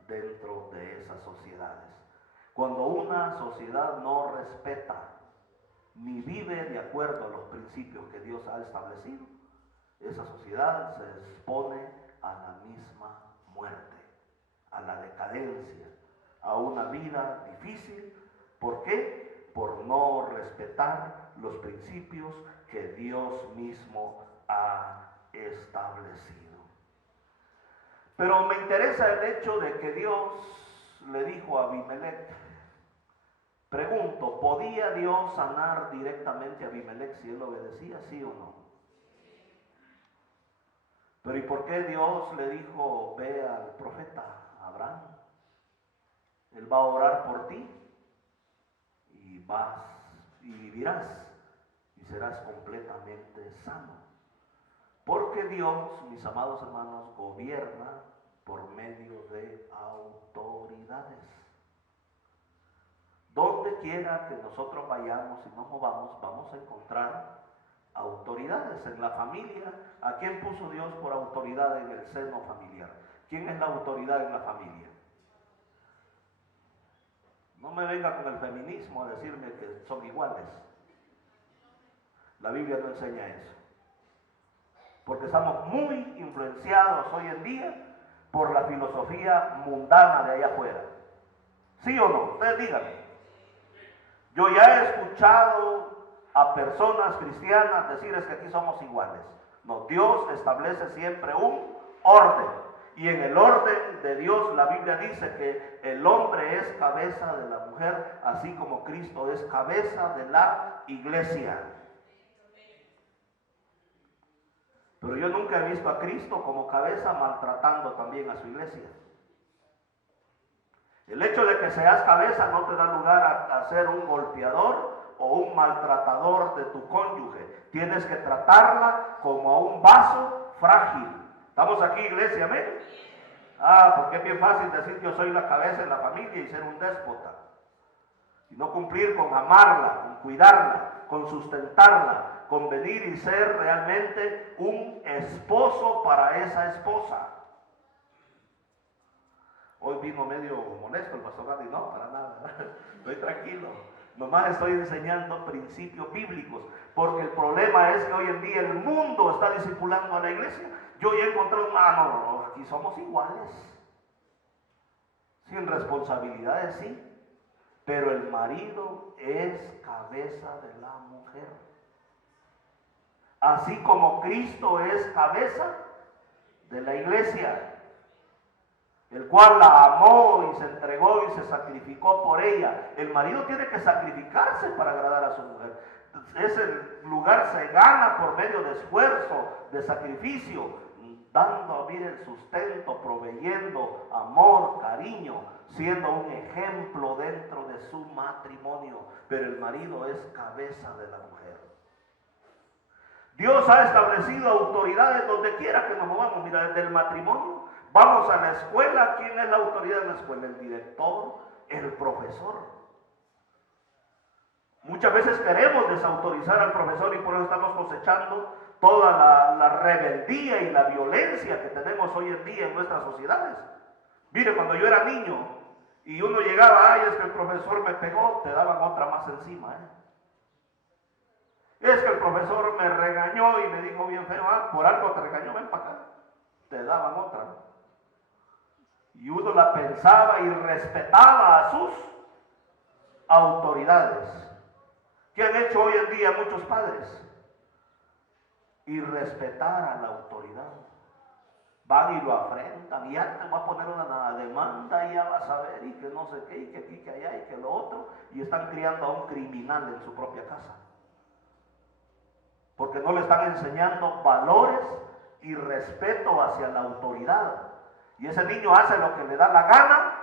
dentro de esas sociedades. Cuando una sociedad no respeta ni vive de acuerdo a los principios que Dios ha establecido, esa sociedad se expone a la misma muerte, a la decadencia, a una vida difícil. ¿Por qué? Por no respetar los principios que Dios mismo ha establecido. Pero me interesa el hecho de que Dios le dijo a Abimelech, pregunto, ¿podía Dios sanar directamente a Abimelech si él obedecía, sí o no? Pero ¿y por qué Dios le dijo, ve al profeta Abraham? Él va a orar por ti y vas y vivirás y serás completamente sano. Porque Dios, mis amados hermanos, gobierna por medio de autoridades. Donde quiera que nosotros vayamos y nos movamos, vamos a encontrar Autoridades en la familia. ¿A quién puso Dios por autoridad en el seno familiar? ¿Quién es la autoridad en la familia? No me venga con el feminismo a decirme que son iguales. La Biblia no enseña eso. Porque estamos muy influenciados hoy en día por la filosofía mundana de allá afuera. ¿Sí o no? Ustedes díganme. Yo ya he escuchado a personas cristianas decirles que aquí somos iguales. No, Dios establece siempre un orden. Y en el orden de Dios la Biblia dice que el hombre es cabeza de la mujer, así como Cristo es cabeza de la iglesia. Pero yo nunca he visto a Cristo como cabeza maltratando también a su iglesia. El hecho de que seas cabeza no te da lugar a ser un golpeador o un maltratador de tu cónyuge. Tienes que tratarla como a un vaso frágil. ¿Estamos aquí, iglesia? ¿Amén? Porque es bien fácil decir yo soy la cabeza en la familia y ser un déspota. Y no cumplir con amarla, con cuidarla, con sustentarla, con venir y ser realmente un esposo para esa esposa. Hoy vino medio molesto el pastor Gandhi. No, para nada. Estoy tranquilo. Nomás estoy enseñando principios bíblicos. Porque el problema es que hoy en día el mundo está discipulando a la iglesia. Yo ya encontré no, aquí somos iguales. Sin responsabilidades, sí. Pero el marido es cabeza de la mujer. Así como Cristo es cabeza de la iglesia, el cual la amó y se entregó y se sacrificó por ella. El marido tiene que sacrificarse para agradar a su mujer. Ese lugar se gana por medio de esfuerzo, de sacrificio, dando el sustento, proveyendo amor, cariño, siendo un ejemplo dentro de su matrimonio. Pero el marido es cabeza de la mujer. Dios ha establecido autoridades donde quiera que nos movamos. Mira, desde el matrimonio. Vamos a la escuela. ¿Quién es la autoridad de la escuela? El director, el profesor. Muchas veces queremos desautorizar al profesor y por eso estamos cosechando toda la rebeldía y la violencia que tenemos hoy en día en nuestras sociedades. Mire, cuando yo era niño y uno llegaba, es que el profesor me pegó, te daban otra más encima. Es que el profesor me regañó y me dijo bien feo, por algo te regañó, ven para acá. Te daban otra. Y uno la pensaba y respetaba a sus autoridades. ¿Qué han hecho hoy en día muchos padres? Y respetar a la autoridad. Van y lo afrentan, y ya te va a poner una demanda, y ya vas a ver, y que no sé qué, y que aquí, que allá, y que lo otro, y están criando a un criminal en su propia casa. Porque no le están enseñando valores y respeto hacia la autoridad. Y ese niño hace lo que le da la gana,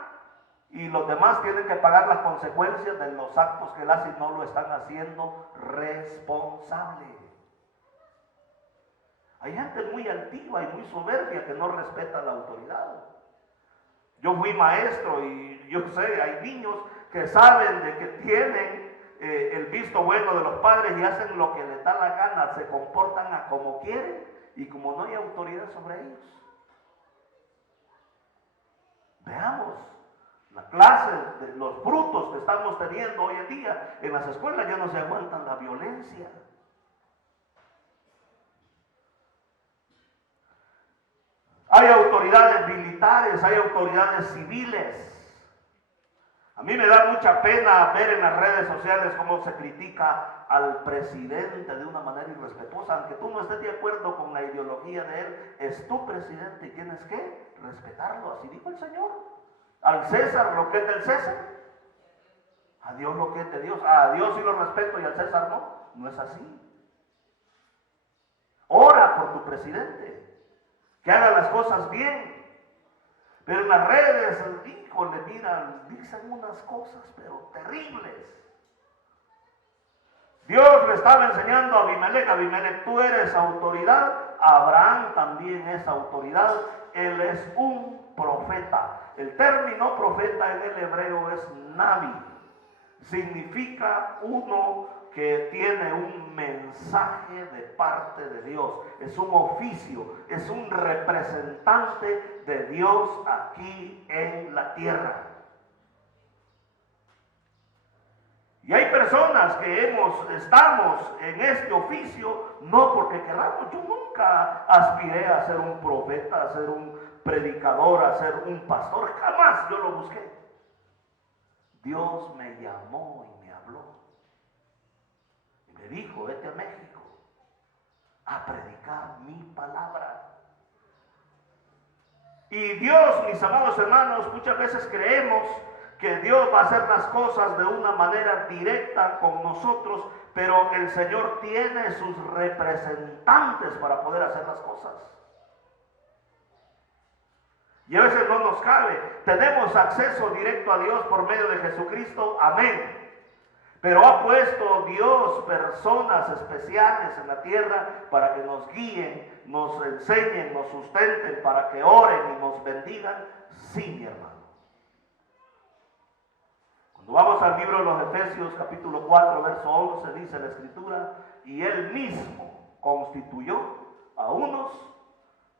y los demás tienen que pagar las consecuencias de los actos que él hace y no lo están haciendo responsable. Hay gente muy altiva y muy soberbia que no respeta la autoridad. Yo fui maestro y yo sé, hay niños que saben de que tienen el visto bueno de los padres y hacen lo que les da la gana, se comportan a como quieren y como no hay autoridad sobre ellos. Veamos la clase de los frutos que estamos teniendo hoy en día. En las escuelas ya no se aguantan la violencia. Hay autoridades militares, hay autoridades civiles. A mí me da mucha pena ver en las redes sociales cómo se critica al presidente de una manera irrespetuosa. Aunque tú no estés de acuerdo con la ideología de él, es tu presidente y tienes que respetarlo. Así dijo el Señor. Al César lo que es del César, a Dios lo que es de Dios. A Dios sí lo respeto y al César no. No es así. Ora por tu presidente, que haga las cosas bien. Pero en las redes, híjole, mira, dicen unas cosas, pero terribles. Dios le estaba enseñando a Abimelech: Abimelech, tú eres autoridad. Abraham también es autoridad. Él es un profeta. El término profeta en el hebreo es nabi. Significa uno que tiene un mensaje de parte de Dios, es un oficio, es un representante de Dios aquí en la tierra. Y hay personas que estamos en este oficio no porque queramos. Yo nunca aspiré a ser un profeta, a ser un predicador, a ser un pastor, jamás yo lo busqué. Dios me llamó y me habló. Y me dijo, vete a México a predicar mi palabra. Y Dios, mis amados hermanos, muchas veces creemos que Dios va a hacer las cosas de una manera directa con nosotros, pero el Señor tiene sus representantes para poder hacer las cosas. Y a veces no nos cabe. Tenemos acceso directo a Dios por medio de Jesucristo, amén. Pero ha puesto Dios personas especiales en la tierra para que nos guíen, nos enseñen, nos sustenten, para que oren y nos bendigan. Sí, mi hermano. Cuando vamos al libro de los Efesios, capítulo 4, verso 11, dice la Escritura, y Él mismo constituyó a unos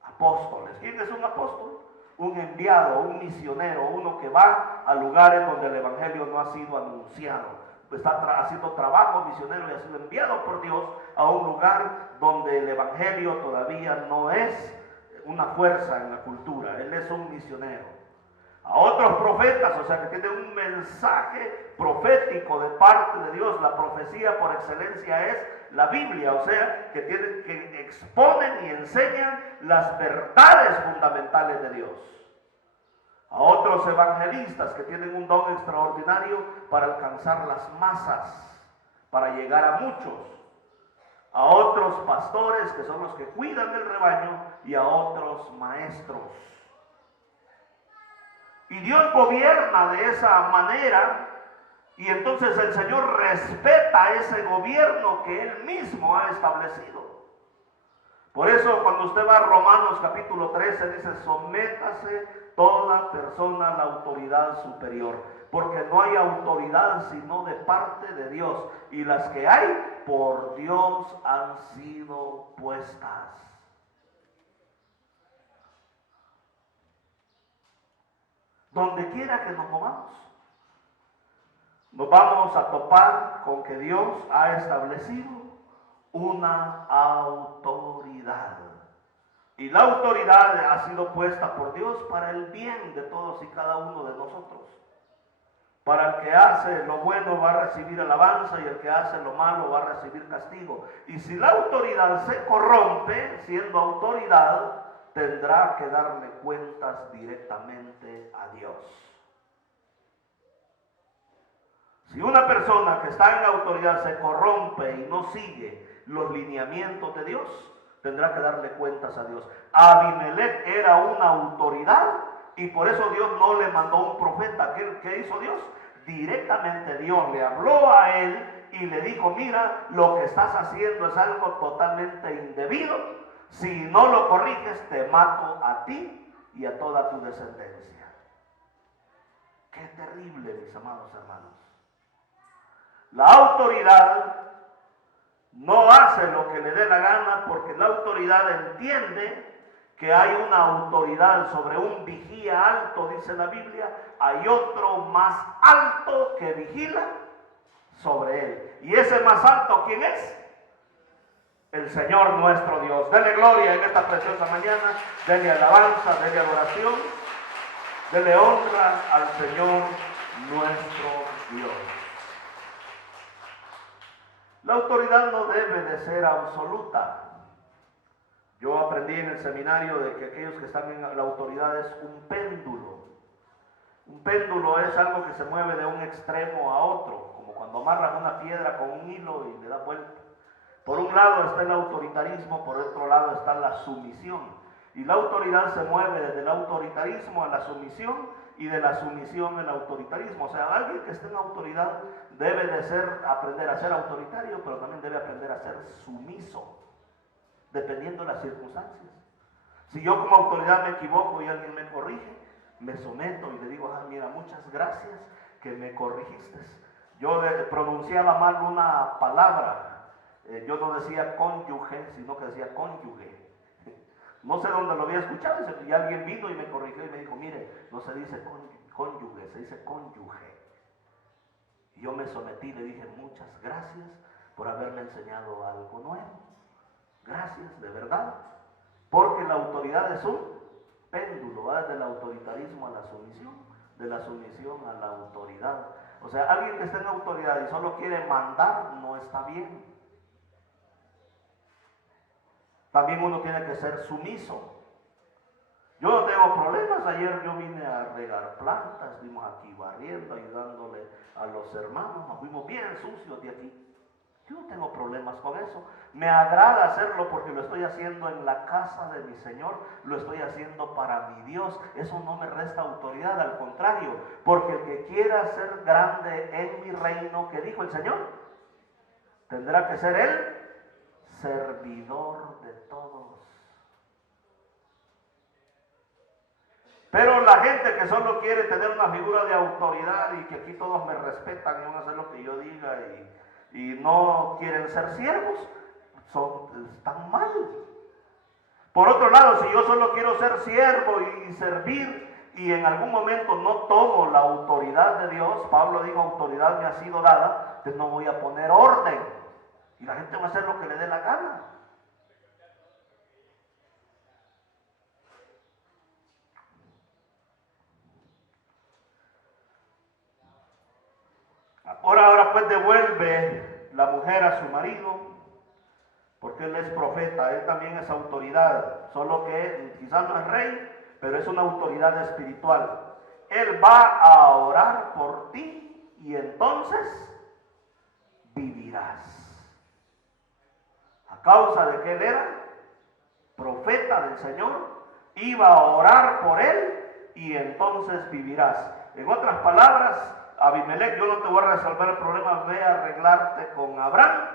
apóstoles. ¿Quién es un apóstol? Un enviado, un misionero, uno que va a lugares donde el evangelio no ha sido anunciado. Está haciendo trabajo misionero y ha sido enviado por Dios a un lugar donde el evangelio todavía no es una fuerza en la cultura. Él es un misionero. A otros profetas, o sea que tienen un mensaje profético de parte de Dios. La profecía por excelencia es la Biblia, o sea que exponen y enseñan las verdades fundamentales de Dios. A otros evangelistas que tienen un don extraordinario para alcanzar las masas, para llegar a muchos. A otros pastores que son los que cuidan el rebaño y a otros maestros. Y Dios gobierna de esa manera y entonces el Señor respeta ese gobierno que Él mismo ha establecido. Por eso cuando usted va a Romanos capítulo 13 dice, sométase toda persona a la autoridad superior, porque no hay autoridad sino de parte de Dios, y las que hay por Dios han sido puestas. Donde quiera que nos movamos, nos vamos a topar con que Dios ha establecido una autoridad. Y la autoridad ha sido puesta por Dios para el bien de todos y cada uno de nosotros. Para el que hace lo bueno va a recibir alabanza y el que hace lo malo va a recibir castigo. Y si la autoridad se corrompe, siendo autoridad, tendrá que darle cuentas directamente a Dios. Si una persona que está en la autoridad se corrompe y no sigue los lineamientos de Dios, tendrá que darle cuentas a Dios. Abimelech era una autoridad y por eso Dios no le mandó un profeta. ¿Qué hizo Dios? Directamente Dios le habló a él y le dijo, mira, lo que estás haciendo es algo totalmente indebido. Si no lo corriges, te mato a ti y a toda tu descendencia. Qué terrible, mis amados hermanos. La autoridad no hace lo que le dé la gana porque la autoridad entiende que hay una autoridad sobre un vigía alto, dice la Biblia, hay otro más alto que vigila sobre él. ¿Y ese más alto quién es? El Señor nuestro Dios. Dele gloria en esta preciosa mañana, dele alabanza, dele adoración, dele honra al Señor nuestro Dios. La autoridad no debe de ser absoluta. Yo aprendí en el seminario de que aquellos que están en la autoridad es un péndulo. Un péndulo es algo que se mueve de un extremo a otro, como cuando amarran una piedra con un hilo y le da vuelta. Por un lado está el autoritarismo, por otro lado está la sumisión. Y la autoridad se mueve desde el autoritarismo a la sumisión y de la sumisión al autoritarismo. O sea, alguien que esté en autoridad debe de aprender a ser autoritario, pero también debe aprender a ser sumiso, dependiendo de las circunstancias. Si yo como autoridad me equivoco y alguien me corrige, me someto y le digo, mira, muchas gracias que me corrigiste. Yo pronunciaba mal una palabra. Yo no decía cónyuge, sino que decía cónyuge. No sé dónde lo había escuchado, y alguien vino y me corrigió y me dijo, mire, no se dice cónyuge, se dice cónyuge. Y yo me sometí y le dije, muchas gracias por haberme enseñado algo nuevo. Gracias, de verdad. Porque la autoridad es un péndulo, va desde el autoritarismo a la sumisión, de la sumisión a la autoridad. O sea, alguien que está en autoridad y solo quiere mandar, no está bien. También uno tiene que ser sumiso. Yo no tengo problemas. Ayer yo vine a regar plantas, estuvimos aquí barriendo, ayudándole a los hermanos. Nos fuimos bien sucios de aquí. Yo no tengo problemas con eso. Me agrada hacerlo porque lo estoy haciendo en la casa de mi Señor, lo estoy haciendo para mi Dios. Eso no me resta autoridad, al contrario, porque el que quiera ser grande en mi reino, ¿qué dijo el Señor? Tendrá que ser el servidor de todos. Pero la gente que solo quiere tener una figura de autoridad y que aquí todos me respetan y van a hacer lo que yo diga y no quieren ser siervos, están mal. Por otro lado, si yo solo quiero ser siervo y servir y en algún momento no tomo la autoridad de Dios, Pablo dijo, autoridad me ha sido dada, entonces no voy a poner orden y la gente va a hacer lo que le dé la gana. Ahora pues devuelve la mujer a su marido, porque él es profeta, él también es autoridad, solo que quizás no es rey, pero es una autoridad espiritual. Él va a orar por ti y entonces vivirás. A causa de que él era profeta del Señor, iba a orar por él y entonces vivirás. En otras palabras, Abimelech, yo no te voy a resolver el problema, ve a arreglarte con Abraham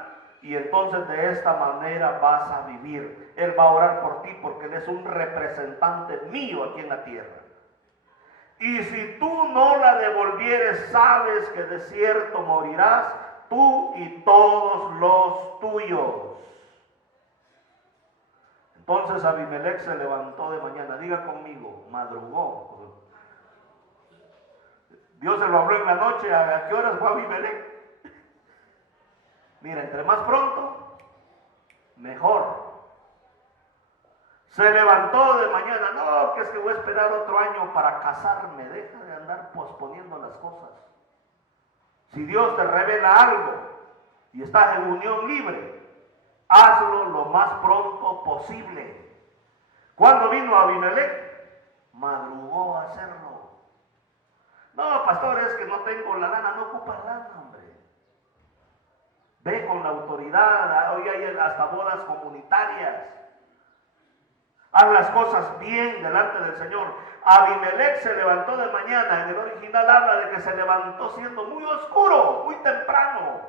y entonces de esta manera vas a vivir. Él va a orar por ti porque él es un representante mío aquí en la tierra. Y si tú no la devolvieres, sabes que de cierto morirás tú y todos los tuyos. Entonces Abimelech se levantó de mañana, diga conmigo, madrugó. Dios se lo habló en la noche, ¿a qué horas fue Abimelech? Mira, entre más pronto, mejor. Se levantó de mañana, no, que es que voy a esperar otro año para casarme, deja de andar posponiendo las cosas. Si Dios te revela algo y estás en unión libre, hazlo lo más pronto posible. ¿Cuándo vino Abimelech? Madrugó a hacerlo. No, pastor, es que no tengo la lana, no ocupa lana, hombre. Ve con la autoridad, hoy hay hasta bodas comunitarias. Haz las cosas bien delante del Señor. Abimelech se levantó de mañana, en el original habla de que se levantó siendo muy oscuro, muy temprano.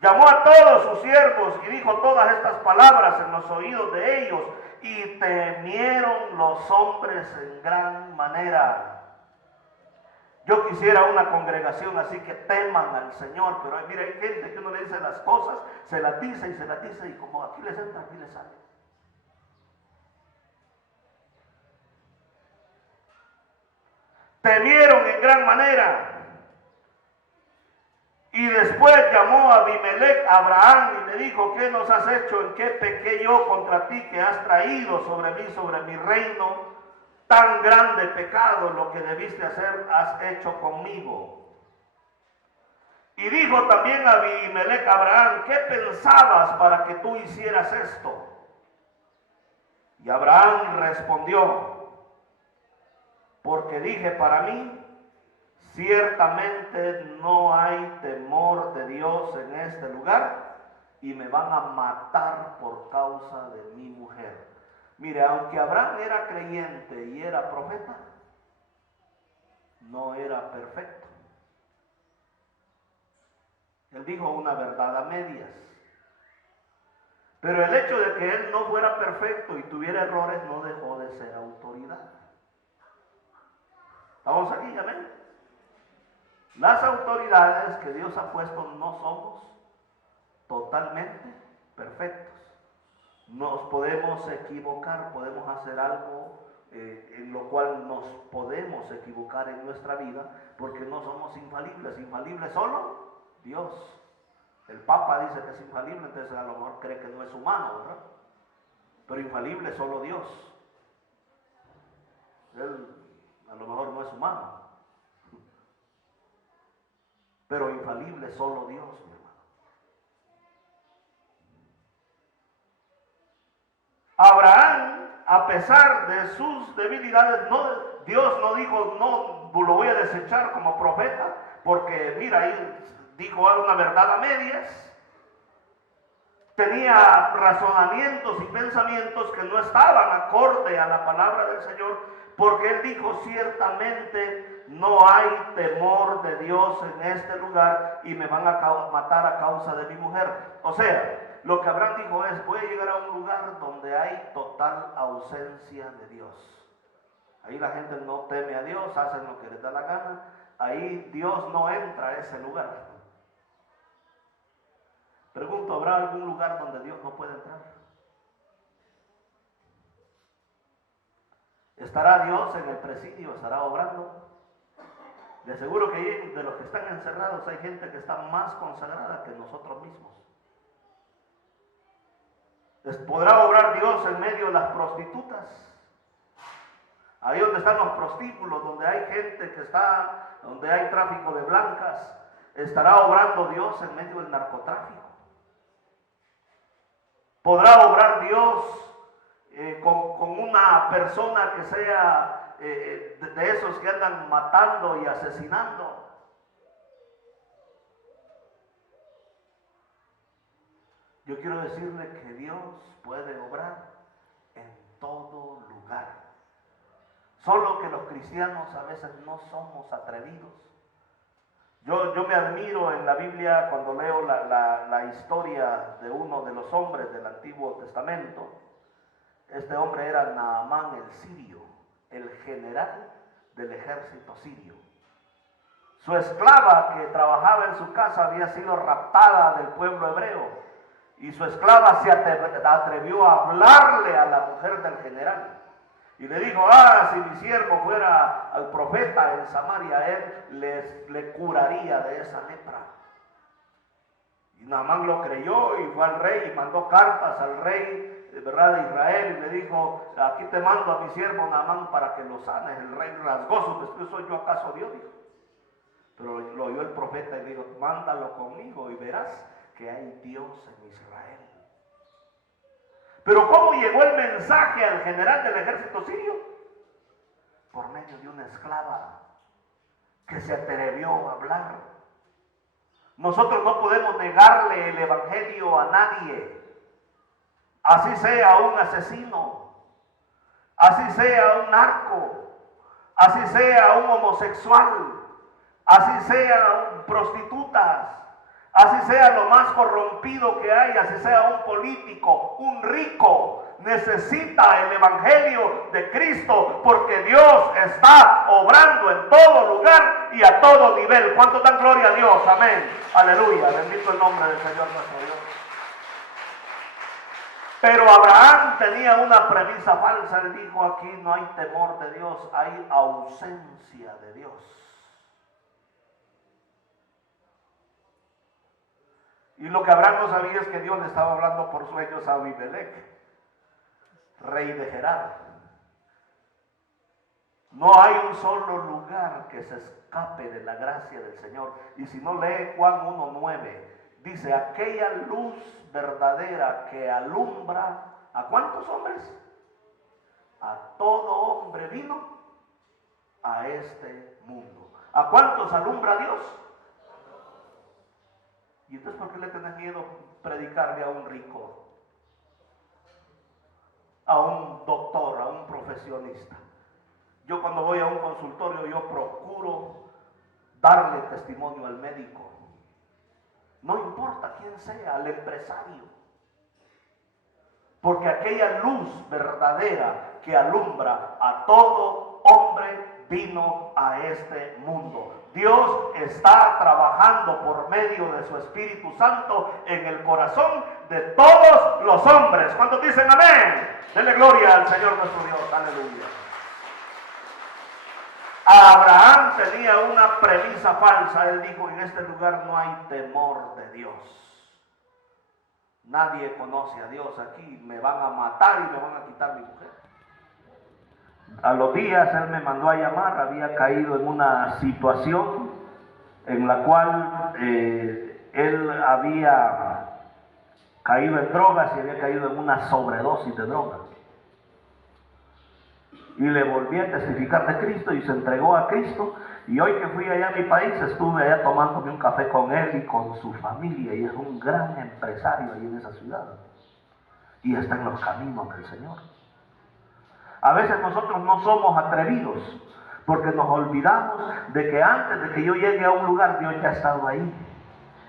Llamó a todos sus siervos y dijo todas estas palabras en los oídos de ellos, y temieron los hombres en gran manera. Yo quisiera una congregación así que teman al Señor, pero mira, hay gente que uno le dice las cosas, se las dice y como aquí les entra, aquí les sale. Temieron en gran manera. Y después llamó a Abimelech a Abraham y le dijo, ¿qué nos has hecho? ¿En qué pequé yo contra ti que has traído sobre mí, sobre mi reino? Tan grande pecado, lo que debiste hacer has hecho conmigo. Y dijo también Abimelech a Abraham, ¿qué pensabas para que tú hicieras esto? Y Abraham respondió, porque dije para mí, ciertamente no hay temor de Dios en este lugar y me van a matar por causa de mi mujer. Mire, aunque Abraham era creyente y era profeta, no era perfecto. Él dijo una verdad a medias. Pero el hecho de que él no fuera perfecto y tuviera errores no dejó de ser autoridad. ¿Estamos aquí, amén? Las autoridades que Dios ha puesto no somos totalmente perfectos. Nos podemos equivocar, podemos hacer algo en lo cual nos podemos equivocar en nuestra vida, porque no somos infalibles. Infalible solo Dios. El Papa dice que es infalible, entonces a lo mejor cree que no es humano, ¿verdad? Pero infalible solo Dios. Él a lo mejor no es humano, pero infalible solo Dios, mi hermano. Abraham, a pesar de sus debilidades, Dios no dijo, no lo voy a desechar como profeta, porque mira, ahí dijo una verdad a medias. Tenía razonamientos y pensamientos que no estaban acorde a la palabra del Señor, porque él dijo, ciertamente no hay temor de Dios en este lugar y me van a matar a causa de mi mujer. O sea, lo que Abraham dijo es, voy a llegar a un lugar donde hay total ausencia de Dios. Ahí la gente no teme a Dios, hacen lo que les da la gana. Ahí Dios no entra a ese lugar. Pregunto, ¿habrá algún lugar donde Dios no puede entrar? ¿Estará Dios en el presidio? ¿Estará obrando? De seguro que de los que están encerrados hay gente que está más consagrada que nosotros mismos. ¿Podrá obrar Dios en medio de las prostitutas? Ahí donde están los prostíbulos, donde hay gente que está, donde hay tráfico de blancas, ¿estará obrando Dios en medio del narcotráfico? ¿Podrá obrar Dios con una persona que sea de esos que andan matando y asesinando? Yo quiero decirle que Dios puede obrar en todo lugar. Solo que los cristianos a veces no somos atrevidos. Yo me admiro en la Biblia cuando leo la historia de uno de los hombres del Antiguo Testamento. Este hombre era Naamán el sirio, el general del ejército sirio. Su esclava que trabajaba en su casa había sido raptada del pueblo hebreo y su esclava se atrevió a hablarle a la mujer del general. Y le dijo, si mi siervo fuera al profeta en Samaria, él le curaría de esa lepra. Y Naamán lo creyó y fue al rey y mandó cartas al rey de Israel y le dijo, aquí te mando a mi siervo Naamán para que lo sanes. El rey rasgó su vestido, ¿soy yo acaso Dios? Dijo. Pero lo oyó el profeta y le dijo, mándalo conmigo y verás que hay Dios en Israel. Pero ¿cómo llegó el mensaje al general del ejército sirio? Por medio de una esclava que se atrevió a hablar. Nosotros no podemos negarle el evangelio a nadie, así sea un asesino, así sea un narco, así sea un homosexual, así sean prostitutas, así sea lo más corrompido que hay, así sea un político, un rico, necesita el evangelio de Cristo porque Dios está obrando en todo lugar y a todo nivel. ¿Cuánto dan gloria a Dios? Amén. Aleluya. Bendito el nombre del Señor nuestro Dios. Pero Abraham tenía una premisa falsa. Él dijo, aquí no hay temor de Dios, hay ausencia de Dios. Y lo que Abraham no sabía es que Dios le estaba hablando por sueños a Abimelech, rey de Gerar. No hay un solo lugar que se escape de la gracia del Señor. Y si no lee Juan 1:9, dice, aquella luz verdadera que alumbra, ¿a cuántos hombres? A todo hombre vino a este mundo. ¿A cuántos alumbra Dios? ¿Y entonces por qué le tenés miedo predicarle a un rico, a un doctor, a un profesionista? Yo cuando voy a un consultorio, yo procuro darle testimonio al médico. No importa quién sea, al empresario. porque aquella luz verdadera que alumbra a todo hombre vino a este mundo. Dios está trabajando por medio de su Espíritu Santo en el corazón de todos los hombres. ¿Cuántos dicen amén? Denle gloria al Señor nuestro Dios. Aleluya. Abraham tenía una premisa falsa. Él dijo: en este lugar no hay temor de Dios. Nadie conoce a Dios aquí. Me van a matar y me van a quitar mi mujer. A los días él me mandó a llamar. Había caído en una situación en la cual él había caído en drogas y había caído en una sobredosis de drogas. Y le volví a testificar de Cristo y se entregó a Cristo. Y hoy que fui allá a mi país, estuve allá tomándome un café con él y con su familia. Y es un gran empresario ahí en esa ciudad. Y está en los caminos del Señor. A veces nosotros no somos atrevidos porque nos olvidamos de que antes de que yo llegue a un lugar, Dios ya ha estado ahí.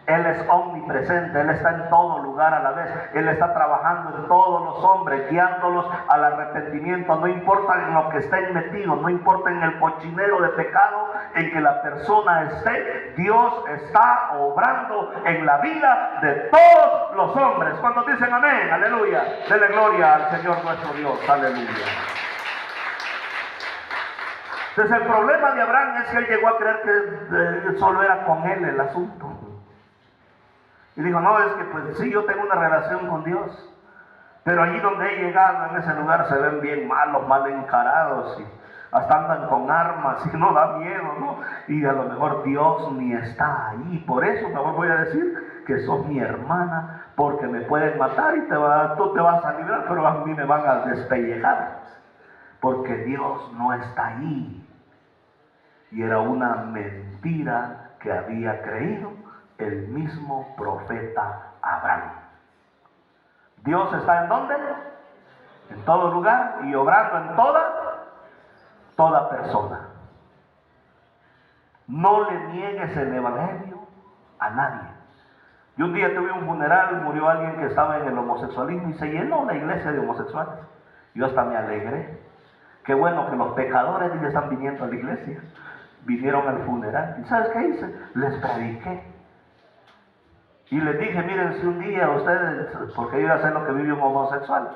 Él es omnipresente, Él está en todo lugar a la vez. Él está trabajando en todos los hombres, guiándolos al arrepentimiento. No importa en lo que estén metidos, no importa en el cochinero de pecado en que la persona esté, Dios está obrando en la vida de todos los hombres. Cuando dicen amén, aleluya, denle gloria al Señor nuestro Dios, aleluya. Entonces el problema de Abraham es que él llegó a creer que solo era con él el asunto. Y dijo: no, es que pues sí, yo tengo una relación con Dios, pero allí donde he llegado, en ese lugar, se ven bien malos, mal encarados, y hasta andan con armas, y no da miedo, ¿no? Y a lo mejor Dios ni está ahí. Por eso mejor voy a decir que sos mi hermana, porque me pueden matar y tú te vas a librar, pero a mí me van a despellejar, porque Dios no está ahí. Y era una mentira que había creído el mismo profeta Abraham. Dios está ¿en dónde? En todo lugar y obrando en toda persona. No le niegues el evangelio a nadie. Yo un día tuve un funeral, murió alguien que estaba en el homosexualismo y se llenó la iglesia de homosexuales. Yo hasta me alegré. Qué bueno que los pecadores ya están viniendo a la iglesia. Vinieron al funeral. ¿Y sabes qué hice? Les prediqué. Y les dije: miren, si un día ustedes, porque yo ya sé lo que vive un homosexual,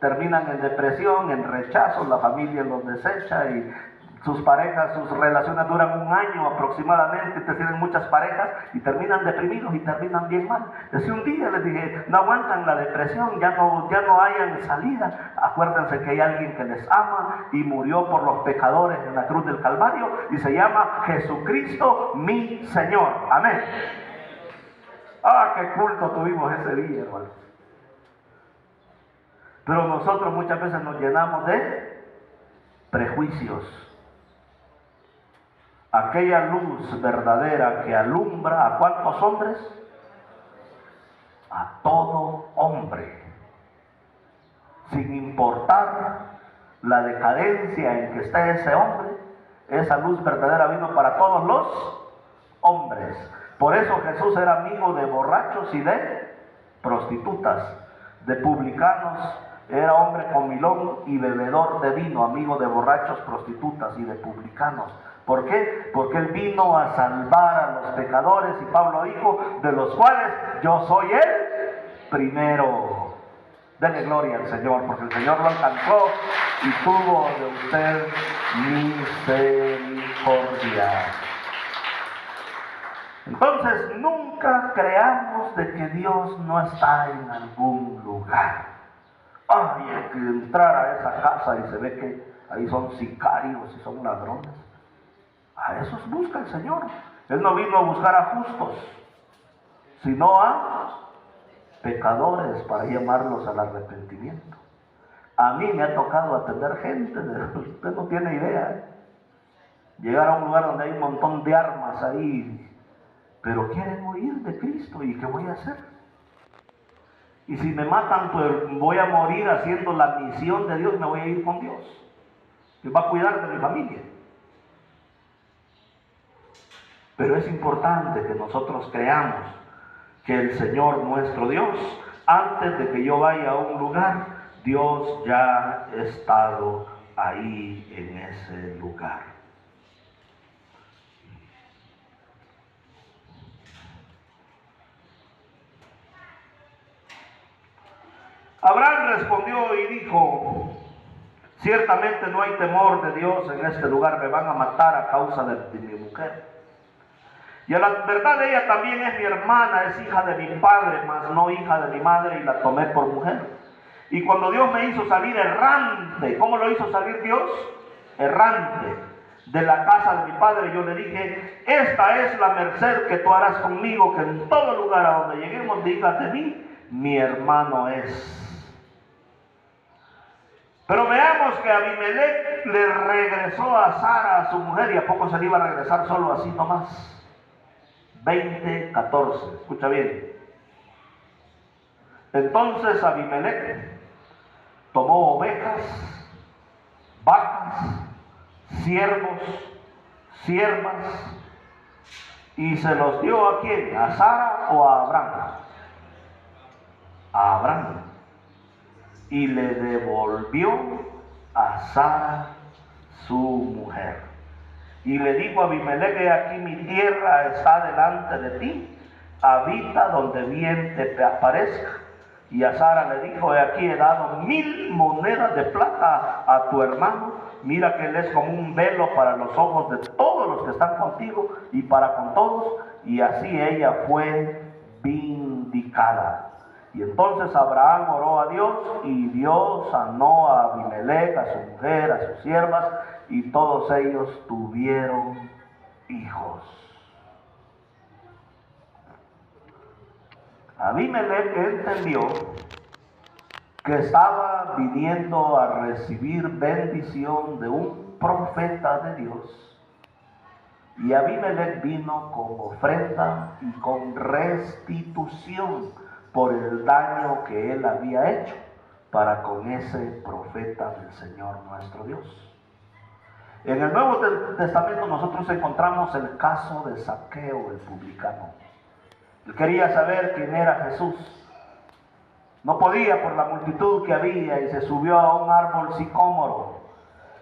terminan en depresión, en rechazo, la familia los desecha y sus parejas, sus relaciones duran un año aproximadamente, ustedes tienen muchas parejas y terminan deprimidos y terminan bien mal. Si un día les dije: no aguantan la depresión, ya no hayan salida, acuérdense que hay alguien que les ama y murió por los pecadores en la cruz del Calvario y se llama Jesucristo mi Señor. Amén. ¡Ah, qué culto tuvimos ese día, hermano! Pero nosotros muchas veces nos llenamos de prejuicios. Aquella luz verdadera que alumbra ¿a cuántos hombres? A todo hombre. Sin importar la decadencia en que esté ese hombre, esa luz verdadera vino para todos los hombres. Por eso Jesús era amigo de borrachos y de prostitutas, de publicanos. Era hombre comilón y bebedor de vino, amigo de borrachos, prostitutas y de publicanos. ¿Por qué? Porque Él vino a salvar a los pecadores, y Pablo dijo: de los cuales yo soy el primero. Denle gloria al Señor, porque el Señor lo alcanzó y tuvo de usted misericordia. Entonces, nunca creamos de que Dios no está en algún lugar. Ay, hay que entrar a esa casa y se ve que ahí son sicarios y son ladrones. A esos busca el Señor. Él no vino a buscar a justos, sino a pecadores para llamarlos al arrepentimiento. A mí me ha tocado atender gente, usted no tiene idea. Llegar a un lugar donde hay un montón de armas ahí, pero quieren oír de Cristo. ¿Y qué voy a hacer? Y si me matan, pues voy a morir haciendo la misión de Dios, me voy a ir con Dios, que va a cuidar de mi familia. Pero es importante que nosotros creamos que el Señor nuestro Dios, antes de que yo vaya a un lugar, Dios ya ha estado ahí en ese lugar. Abraham respondió y dijo: ciertamente no hay temor de Dios en este lugar, me van a matar a causa de mi mujer. Y a la verdad ella también es mi hermana, es hija de mi padre, mas no hija de mi madre, y la tomé por mujer. Y cuando Dios me hizo salir errante, ¿cómo lo hizo salir Dios? Errante, de la casa de mi padre, yo le dije: esta es la merced que tú harás conmigo, que en todo lugar a donde lleguemos digas de mí, mi hermano es. Pero veamos que Abimelech le regresó a Sara, a su mujer, y a poco se le iba a regresar solo así nomás. 20:14, escucha bien. Entonces Abimelech tomó ovejas, vacas, siervos, siervas, y se los dio ¿a quién? ¿A Sara o a Abraham? A Abraham. Y le devolvió a Sara su mujer. Y le dijo a Abimelech: he aquí mi tierra está delante de ti, habita donde bien te parezca. Y a Sara le dijo: he aquí he dado 1000 monedas de plata a tu hermano, mira que él es como un velo para los ojos de todos los que están contigo y para con todos. Y así ella fue vindicada. Y entonces Abraham oró a Dios, y Dios sanó a Abimelech, a su mujer, a sus siervas, y todos ellos tuvieron hijos. Abimelech entendió que estaba viniendo a recibir bendición de un profeta de Dios. Y Abimelech vino con ofrenda y con restitución por el daño que él había hecho para con ese profeta del Señor nuestro Dios. En el Nuevo Testamento nosotros encontramos el caso de Zaqueo, el publicano. Él quería saber quién era Jesús. No podía por la multitud que había y se subió a un árbol sicómoro.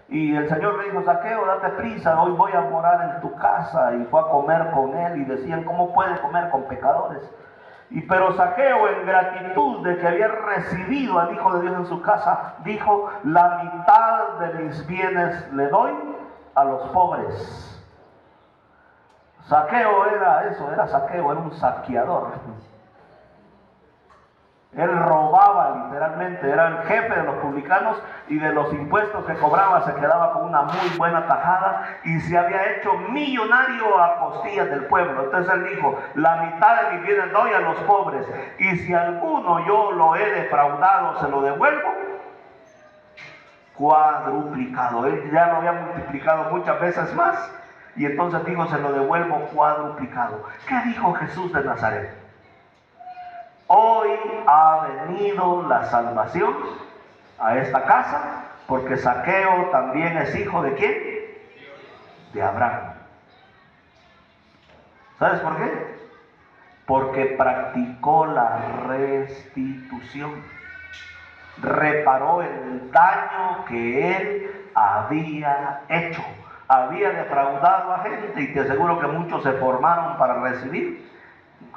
Y el Señor le dijo: Zaqueo, date prisa, hoy voy a morar en tu casa. Y fue a comer con él, y decían: ¿cómo puede comer con pecadores? Pero Zaqueo, en gratitud de que había recibido al Hijo de Dios en su casa, dijo: la mitad de mis bienes le doy a los pobres. Zaqueo era eso, era Zaqueo, era un saqueador. Él robaba literalmente, era el jefe de los publicanos, y de los impuestos que cobraba se quedaba con una muy buena tajada, y se había hecho millonario a costillas del pueblo. Entonces él dijo: la mitad de mis bienes doy a los pobres, y si alguno yo lo he defraudado, se lo devuelvo cuadruplicado. Él ya lo había multiplicado muchas veces más, y entonces dijo: se lo devuelvo cuadruplicado. ¿Qué dijo Jesús de Nazaret? Hoy ha venido la salvación a esta casa, porque Zaqueo también es hijo ¿de quién? De Abraham. ¿Sabes por qué? Porque practicó la restitución. Reparó el daño que él había hecho. Había defraudado a gente, y te aseguro que muchos se formaron para recibir.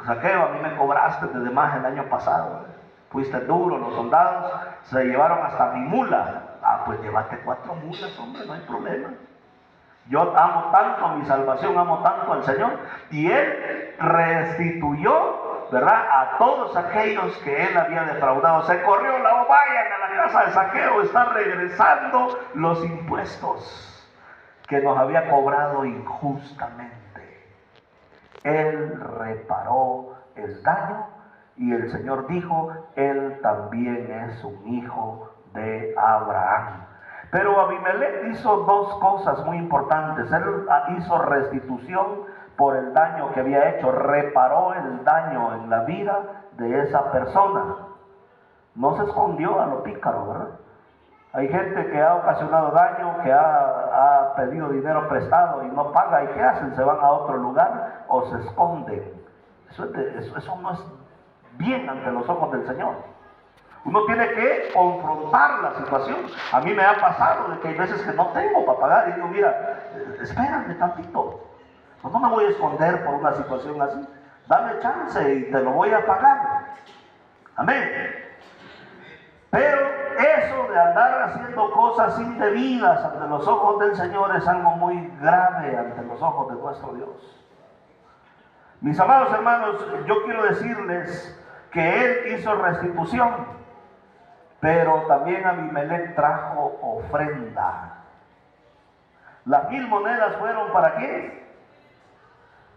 Zaqueo, a mí me cobraste de más el año pasado. Fuiste duro, los soldados se llevaron hasta mi mula. Pues llévate 4 mulas, hombre, no hay problema. Yo amo tanto mi salvación, amo tanto al Señor. Y él restituyó, ¿verdad?, a todos aquellos que él había defraudado. Se corrió la voz: vayan a la casa de Zaqueo, está regresando los impuestos que nos había cobrado injustamente. Él reparó el daño, y el Señor dijo: él también es un hijo de Abraham. Pero Abimelech hizo 2 cosas muy importantes. Él hizo restitución por el daño que había hecho, reparó el daño en la vida de esa persona. No se escondió a lo pícaro, ¿verdad? Hay gente que ha ocasionado daño, que ha pedido dinero prestado y no paga. ¿Y qué hacen? Se van a otro lugar o se esconden. Eso no es bien ante los ojos del Señor. Uno tiene que confrontar la situación. A mí me ha pasado de que hay veces que no tengo para pagar y digo, mira, espérame tantito. No me voy a esconder por una situación así. Dame chance y te lo voy a pagar. Amén. Pero eso de andar haciendo cosas indebidas ante los ojos del Señor es algo muy grave ante los ojos de nuestro Dios. Mis amados hermanos, yo quiero decirles que Él hizo restitución, pero también Abimelech trajo ofrenda. Las 1000 monedas fueron ¿para qué?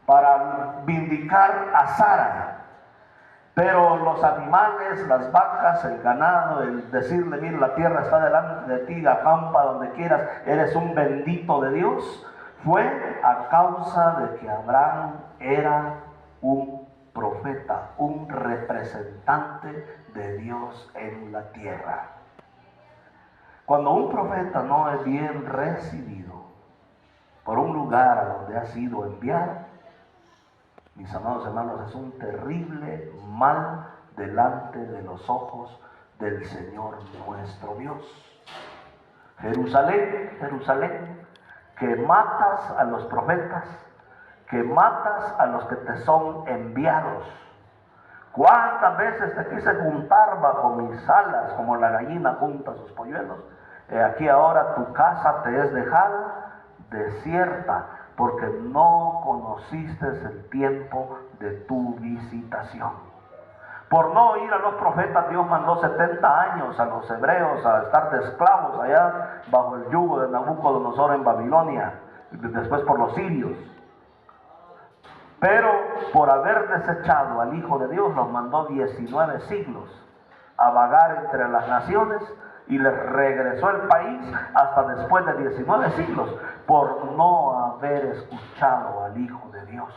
Para vindicar a Sara. Pero los animales, las vacas, el ganado, el decirle, mira, la tierra está delante de ti, acampa donde quieras, eres un bendito de Dios, fue a causa de que Abraham era un profeta, un representante de Dios en la tierra. Cuando un profeta no es bien recibido por un lugar a donde ha sido enviado, mis amados hermanos, es un terrible mal delante de los ojos del Señor nuestro Dios. Jerusalén, Jerusalén, que matas a los profetas, que matas a los que te son enviados. ¿Cuántas veces te quise juntar bajo mis alas como la gallina junta sus polluelos? Aquí ahora tu casa te es dejada desierta, porque no conociste el tiempo de tu visitación. Por no oír a los profetas, Dios mandó 70 años a los hebreos a estar de esclavos allá bajo el yugo de Nabucodonosor en Babilonia, y después por los sirios. Pero por haber desechado al Hijo de Dios, los mandó 19 siglos a vagar entre las naciones, y les regresó el país hasta después de 19 siglos, por no haber escuchado al Hijo de Dios,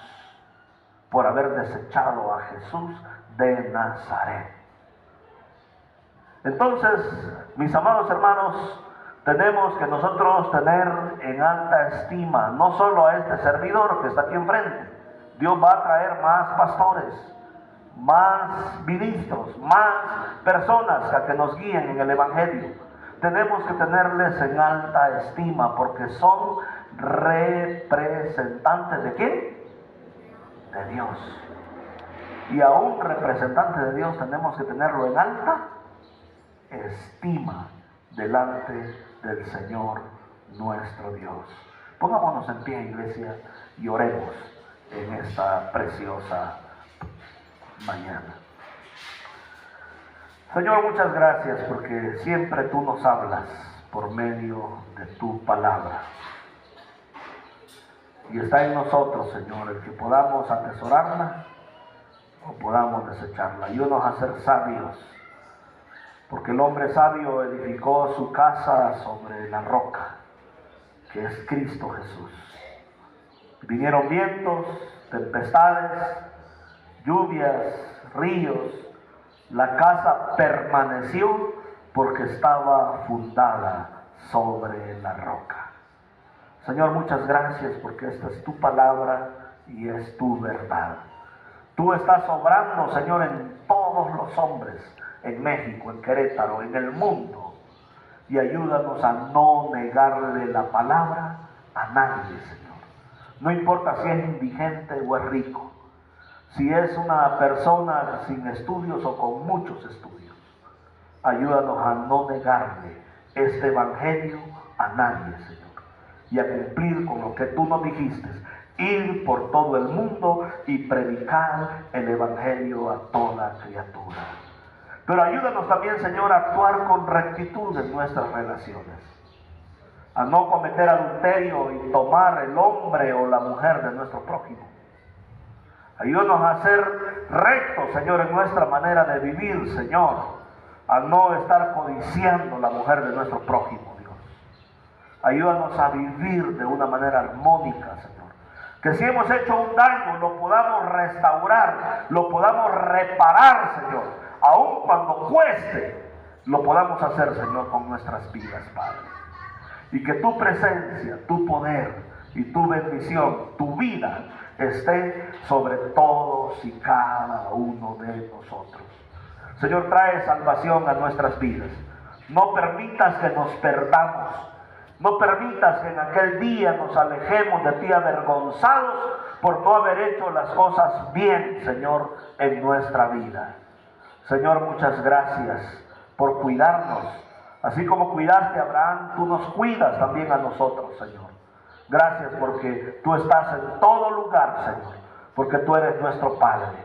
por haber desechado a Jesús de Nazaret. Entonces, mis amados hermanos, tenemos que nosotros tener en alta estima no solo a este servidor que está aquí enfrente. Dios va a traer más pastores, más ministros, más personas a que nos guíen en el Evangelio. Tenemos que tenerles en alta estima porque son representantes ¿de qué? De Dios. Y a un representante de Dios tenemos que tenerlo en alta estima delante del Señor nuestro Dios. Pongámonos en pie, iglesia, y oremos en esta preciosa mañana. Señor, muchas gracias porque siempre tú nos hablas por medio de tu palabra. Y está en nosotros, Señor, el que podamos atesorarla o podamos desecharla. Ayúdanos a ser sabios, porque el hombre sabio edificó su casa sobre la roca, que es Cristo Jesús. Vinieron vientos, tempestades, lluvias, ríos. La casa permaneció porque estaba fundada sobre la roca. Señor, muchas gracias porque esta es tu palabra y es tu verdad. Tú estás obrando, Señor, en todos los hombres, en México, en Querétaro, en el mundo. Y ayúdanos a no negarle la palabra a nadie, Señor. No importa si es indigente o es rico. Si es una persona sin estudios o con muchos estudios, ayúdanos a no negarle este evangelio a nadie, Señor, y a cumplir con lo que tú nos dijiste, ir por todo el mundo y predicar el evangelio a toda criatura. Pero ayúdanos también, Señor, a actuar con rectitud en nuestras relaciones, a no cometer adulterio y tomar el hombre o la mujer de nuestro prójimo. Ayúdanos a ser rectos, Señor, en nuestra manera de vivir, Señor, a no estar codiciando la mujer de nuestro prójimo, Dios. Ayúdanos a vivir de una manera armónica, Señor. Que si hemos hecho un daño, lo podamos restaurar, lo podamos reparar, Señor. Aun cuando cueste, lo podamos hacer, Señor, con nuestras vidas, Padre. Y que tu presencia, tu poder y tu bendición, tu vida, esté sobre todos y cada uno de nosotros. Señor, trae salvación a nuestras vidas. No permitas que nos perdamos. No permitas que en aquel día nos alejemos de ti avergonzados por no haber hecho las cosas bien, Señor, en nuestra vida. Señor, muchas gracias por cuidarnos. Así como cuidaste a Abraham, tú nos cuidas también a nosotros, Señor. Gracias porque tú estás en todo lugar, Señor. Porque tú eres nuestro Padre.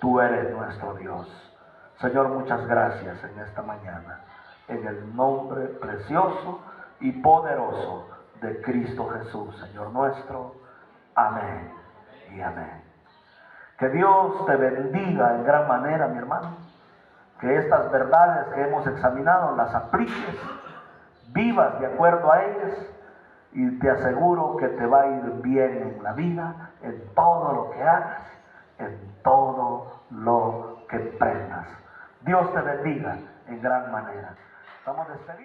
Tú eres nuestro Dios. Señor, muchas gracias en esta mañana. En el nombre precioso y poderoso de Cristo Jesús, Señor nuestro. Amén y amén. Que Dios te bendiga en gran manera, mi hermano. Que estas verdades que hemos examinado las apliques, vivas de acuerdo a ellas, y te aseguro que te va a ir bien en la vida, en todo lo que hagas, en todo lo que emprendas. Dios te bendiga en gran manera. Estamos despedidos.